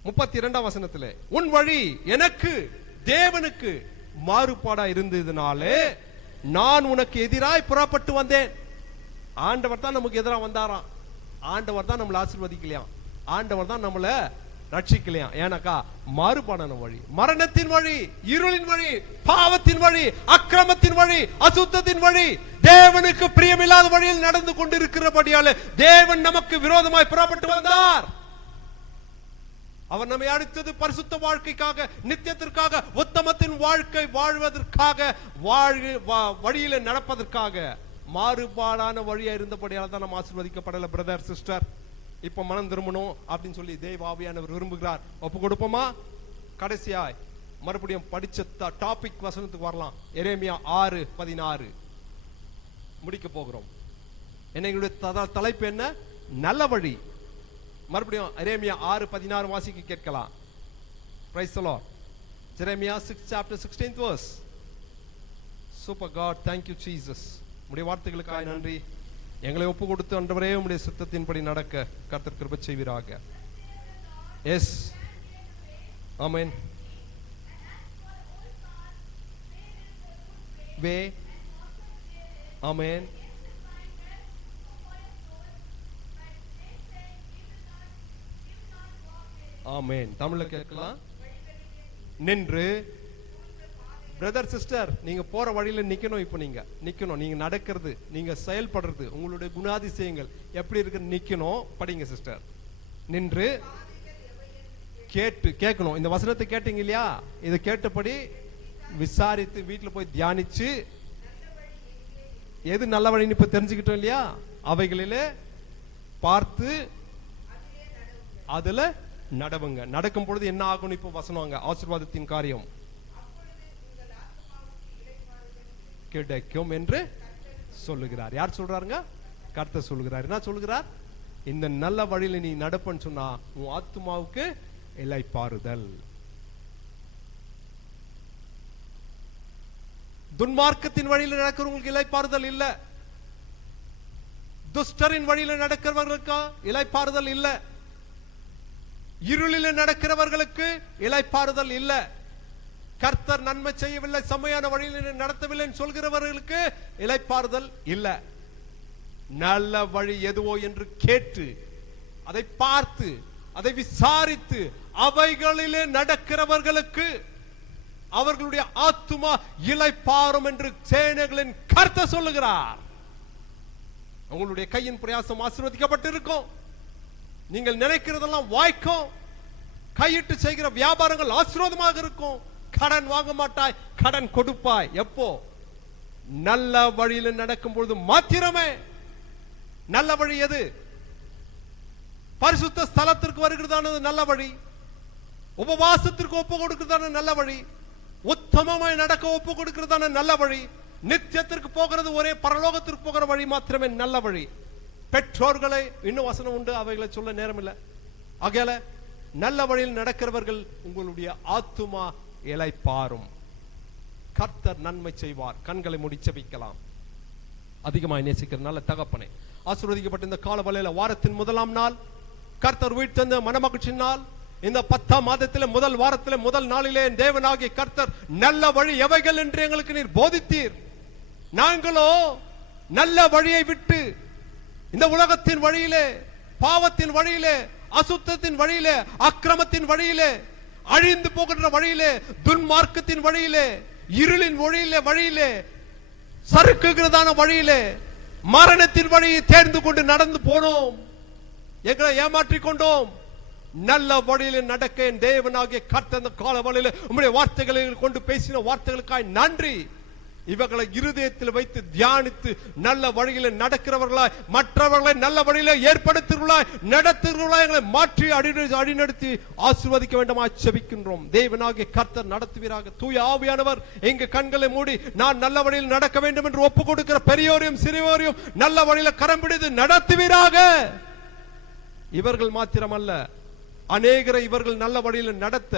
32ஆம் வசனத்திலே, உன் வழி எனக்கு தேவனுக்கு மாறுபாடா இருந்ததுனாலே நான் உனக்கு எதிராய் புறப்பட்டு வந்தேன். ஆண்டவர் தான் நமக்கு எதிராக வந்தாராம். ஆண்டவர் தான் நம்மளை ஆசீர்வதிக்கலையாம். ஆண்டவர் தான் நம்மளை ரட்சிக்கலையாம். ஏனாக்கா மாறுபாடான வழி, மரணத்தின் வழி, இருளின் வழி, பாவத்தின் வழி, அக்கிரமத்தின் வழி, அசுத்தத்தின் வழி, தேவனுக்கு பிரியமில்லாத வழியில் நடந்து கொண்டிருக்கிறபடியால் தேவன் நமக்கு விரோதமாய் புறப்பட்டு வந்தார். அவர் நம்மை அழைத்தது பரிசுத்த வாழ்க்கைக்காக, நித்தியத்திற்காக, உத்தமத்தின் வாழ்க்கை வாழ்வதற்காக, வழியில நடப்பதற்காக. மாறுபாடான வழியா இருந்தபடியால் தான் நம்ம ஆசீர்வதிக்கப்படல. பிரதர் சிஸ்டர், இப்ப மனம் திரும்பணும் அப்படின்னு சொல்லி தேவ ஆவியானவர் விரும்புகிறார். ஒப்பு கொடுப்போமா? கடைசியாய் மறுபடியும் படிச்ச டாபிக் வசனத்துக்கு வரலாம். எரேமியா 6:16 முடிக்க போகிறோம். என்னுடைய தலைப்பு என்ன? நல்ல வழி. மறுபடியும் எரேமியா 6:16 வாசிக்க கேட்கலாம். Praise the Lord. Jeremiah 6:16 verse. Super God, thank you Jesus. உம்முடைய வார்த்தைகளுக்காக நன்றி. எங்களை ஒப்பு கொடுத்து ஆண்டவரே உம்முடைய சித்தத்தின்படி நடக்க கர்த்தர் கிருபை செய்வீராக. எஸ், ஆமென். வே, ஆமென். ஆமென். தமிழ்ல கேட்கலாம். நின்று, பிரதர் சிஸ்டர், நீங்க போற வழியில நிக்கணும். இப்ப நீங்க நிக்கணும். நீங்க நடக்கிறது, நீங்க செயல்படுறது, உங்களுடைய குணாதிசயங்கள் எப்படி இருக்கு நிக்கணும். படிங்க சிஸ்டர். நின்று கேட்கணும். இந்த வசனத்தை கேட்டீங்க இல்லையா? இதை கேட்டபடி விசாரித்து வீட்டுல போய் தியானிச்சு, எது நல்ல வழின்னு இப்ப தெரிஞ்சுக்கிட்டோம் இல்லையா? அவைகளிலே பார்த்து அதுல நடவுங்க. நடக்கும் பொழுது என்ன ஆகும்? இப்ப வசனங்க, ஆசீர்வாதத்தின் காரியம் கிடைக்கும் என்று சொல்லுகிறார். யார் சொல்றாருங்க? கர்த்தர் சொல்லுகிறார். என்ன சொல்லுகிறார்? இந்த நல்ல வழியில நீ நடப்பன்னு சொன்னா உன் ஆத்துமாவுக்கு இளைப்பாறுதல். துன்மார்க்கத்தின் வழியில நடக்கிறவங்களுக்கு இளைப்பாறுதல் இல்ல. துஷ்டரின் வழியில நடக்கிறவர்களுக்கு இளைப்பாறுதல் இல்ல. இருளில நடக்கிறவர்களுக்கு இளைப்பாறுதல் இல்ல. கர்த்தர் நன்மை செய்யவில்லை, செம்மையான வழியில் நடத்தவில்லை சொல்கிறவர்களுக்கு இளைப்பாறுதல் இல்ல. நல்ல வழி எதுவோ என்று கேட்டு, அதை பார்த்து, அதை விசாரித்து, அவைகளிலே நடக்கிறவர்களுக்கு அவர்களுடைய ஆத்துமா இளைப்பாறும் என்று சேனைகளின் கர்த்தர் சொல்லுகிறார். உங்களுடைய கையின் பிரயாசம் ஆசீர்வதிக்கப்பட்டிருக்கும். நீங்கள் நினைக்கிறதெல்லாம் வாய்க்கும். கையிட்டு செய்கிற வியாபாரங்கள் ஆசீர்வாதமாக இருக்கும். கடன் வாங்க மாட்டாய், கடன் கொடுப்பாய். எப்போ? நல்ல வழியில் நடக்கும் பொழுது மாத்திரமே. நல்ல வழி எது? பரிசுத்த ஸ்தலத்திற்கு வருகிறதானது நல்ல வழி. உபவாசத்திற்கு ஒப்பு கொடுக்கிறதான நல்ல வழி. உத்தமமாய் நடக்க ஒப்பு கொடுக்கிறதான நல்ல வழி. நித்தியத்திற்கு போகிறது ஒரே பரலோகத்திற்கு போகிற வழி மாத்திரமே நல்ல வழி. பெற்றோர்களை இன்னும் வசனம் உண்டு, அவைகளை சொல்ல நேரம் இல்லை. ஆகையால நல்ல வழியில் நடக்கிறவர்கள் உங்களுடைய ஆத்துமா இளைப்பாறும். கர்த்தர் நன்மை செய்வார். கண்களை மூடி ஜெபிக்கலாம். அதிகமாய் நேசிக்கிற நல்ல தகப்பனே, ஆசீர்வதிக்கப்பட்ட இந்த கால வேளையில வாரத்தின் முதலாம் நாள், கர்த்தர் உயிர்த்தெழுந்த மனமகிழ்ச்சி நாள், இந்த 10ஆம் மாதத்திலே முதல் வாரத்திலே முதல் நாளிலே தேவனாகிய கர்த்தர் நல்ல வழி எவைகள் என்று எங்களுக்கு நீர் போதித்தீர். நாங்களோ நல்ல வழியை விட்டு இந்த உலகத்தின் வழியிலே, பாவத்தின் வழியிலே, அசுத்தத்தின் வழியிலே, அக்கிரமத்தின் வழியிலே, அழிந்து போகின்ற வழியிலே, துன்மார்க்கத்தின் வழியிலே, இருளின் வழியிலே, சறுக்குகிறதான வழியிலே, மரணத்தின் வழியை தேர்ந்து கொண்டு நடந்து போனோம். எங்களை ஏமாற்றிக் கொண்டோம். நல்ல வழியில் நடக்க என் தேவனாகிய கர்த்தர் அந்த கால வழியில உம்முடைய வார்த்தைகளை கொண்டு பேசின வார்த்தைகளுக்காய் நன்றி. இவர்களை இருதயத்தில் வைத்து தியானித்து நல்ல வழியில நடக்கிறவர்களாய், மற்றவர்களை நல்ல வழியில ஏற்படுத்துகிறவர்களாய், நடத்துகிறவர்களாய் எங்களை மாற்றி அடிநடத்தி ஆசீர்வதிக்க வேண்டுமா ஜெபிக்கின்றோம். தேவனாகிய கர்த்தர் நடத்துவீராக. தூய ஆவியானவர் எங்க கண்களை மூடி நான் நல்ல வழியில் நடக்க வேண்டும் என்று ஒப்பு கொடுக்கிற பெரியோரையும் சிறியோரையும் நல்ல வழியில கரம் பிடித்து நடத்துவீராக. இவர்கள் மாத்திரமல்ல, அநேகரை இவர்கள் நல்ல வழியில் நடத்த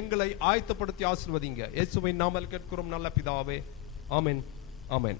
எங்களை ஆயத்தப்படுத்தி ஆசீர்வதிங்க. இயேசுவின் நாமத்தில் கேட்கிறோம் நல்ல பிதாவே. ஆமென், ஆமென்.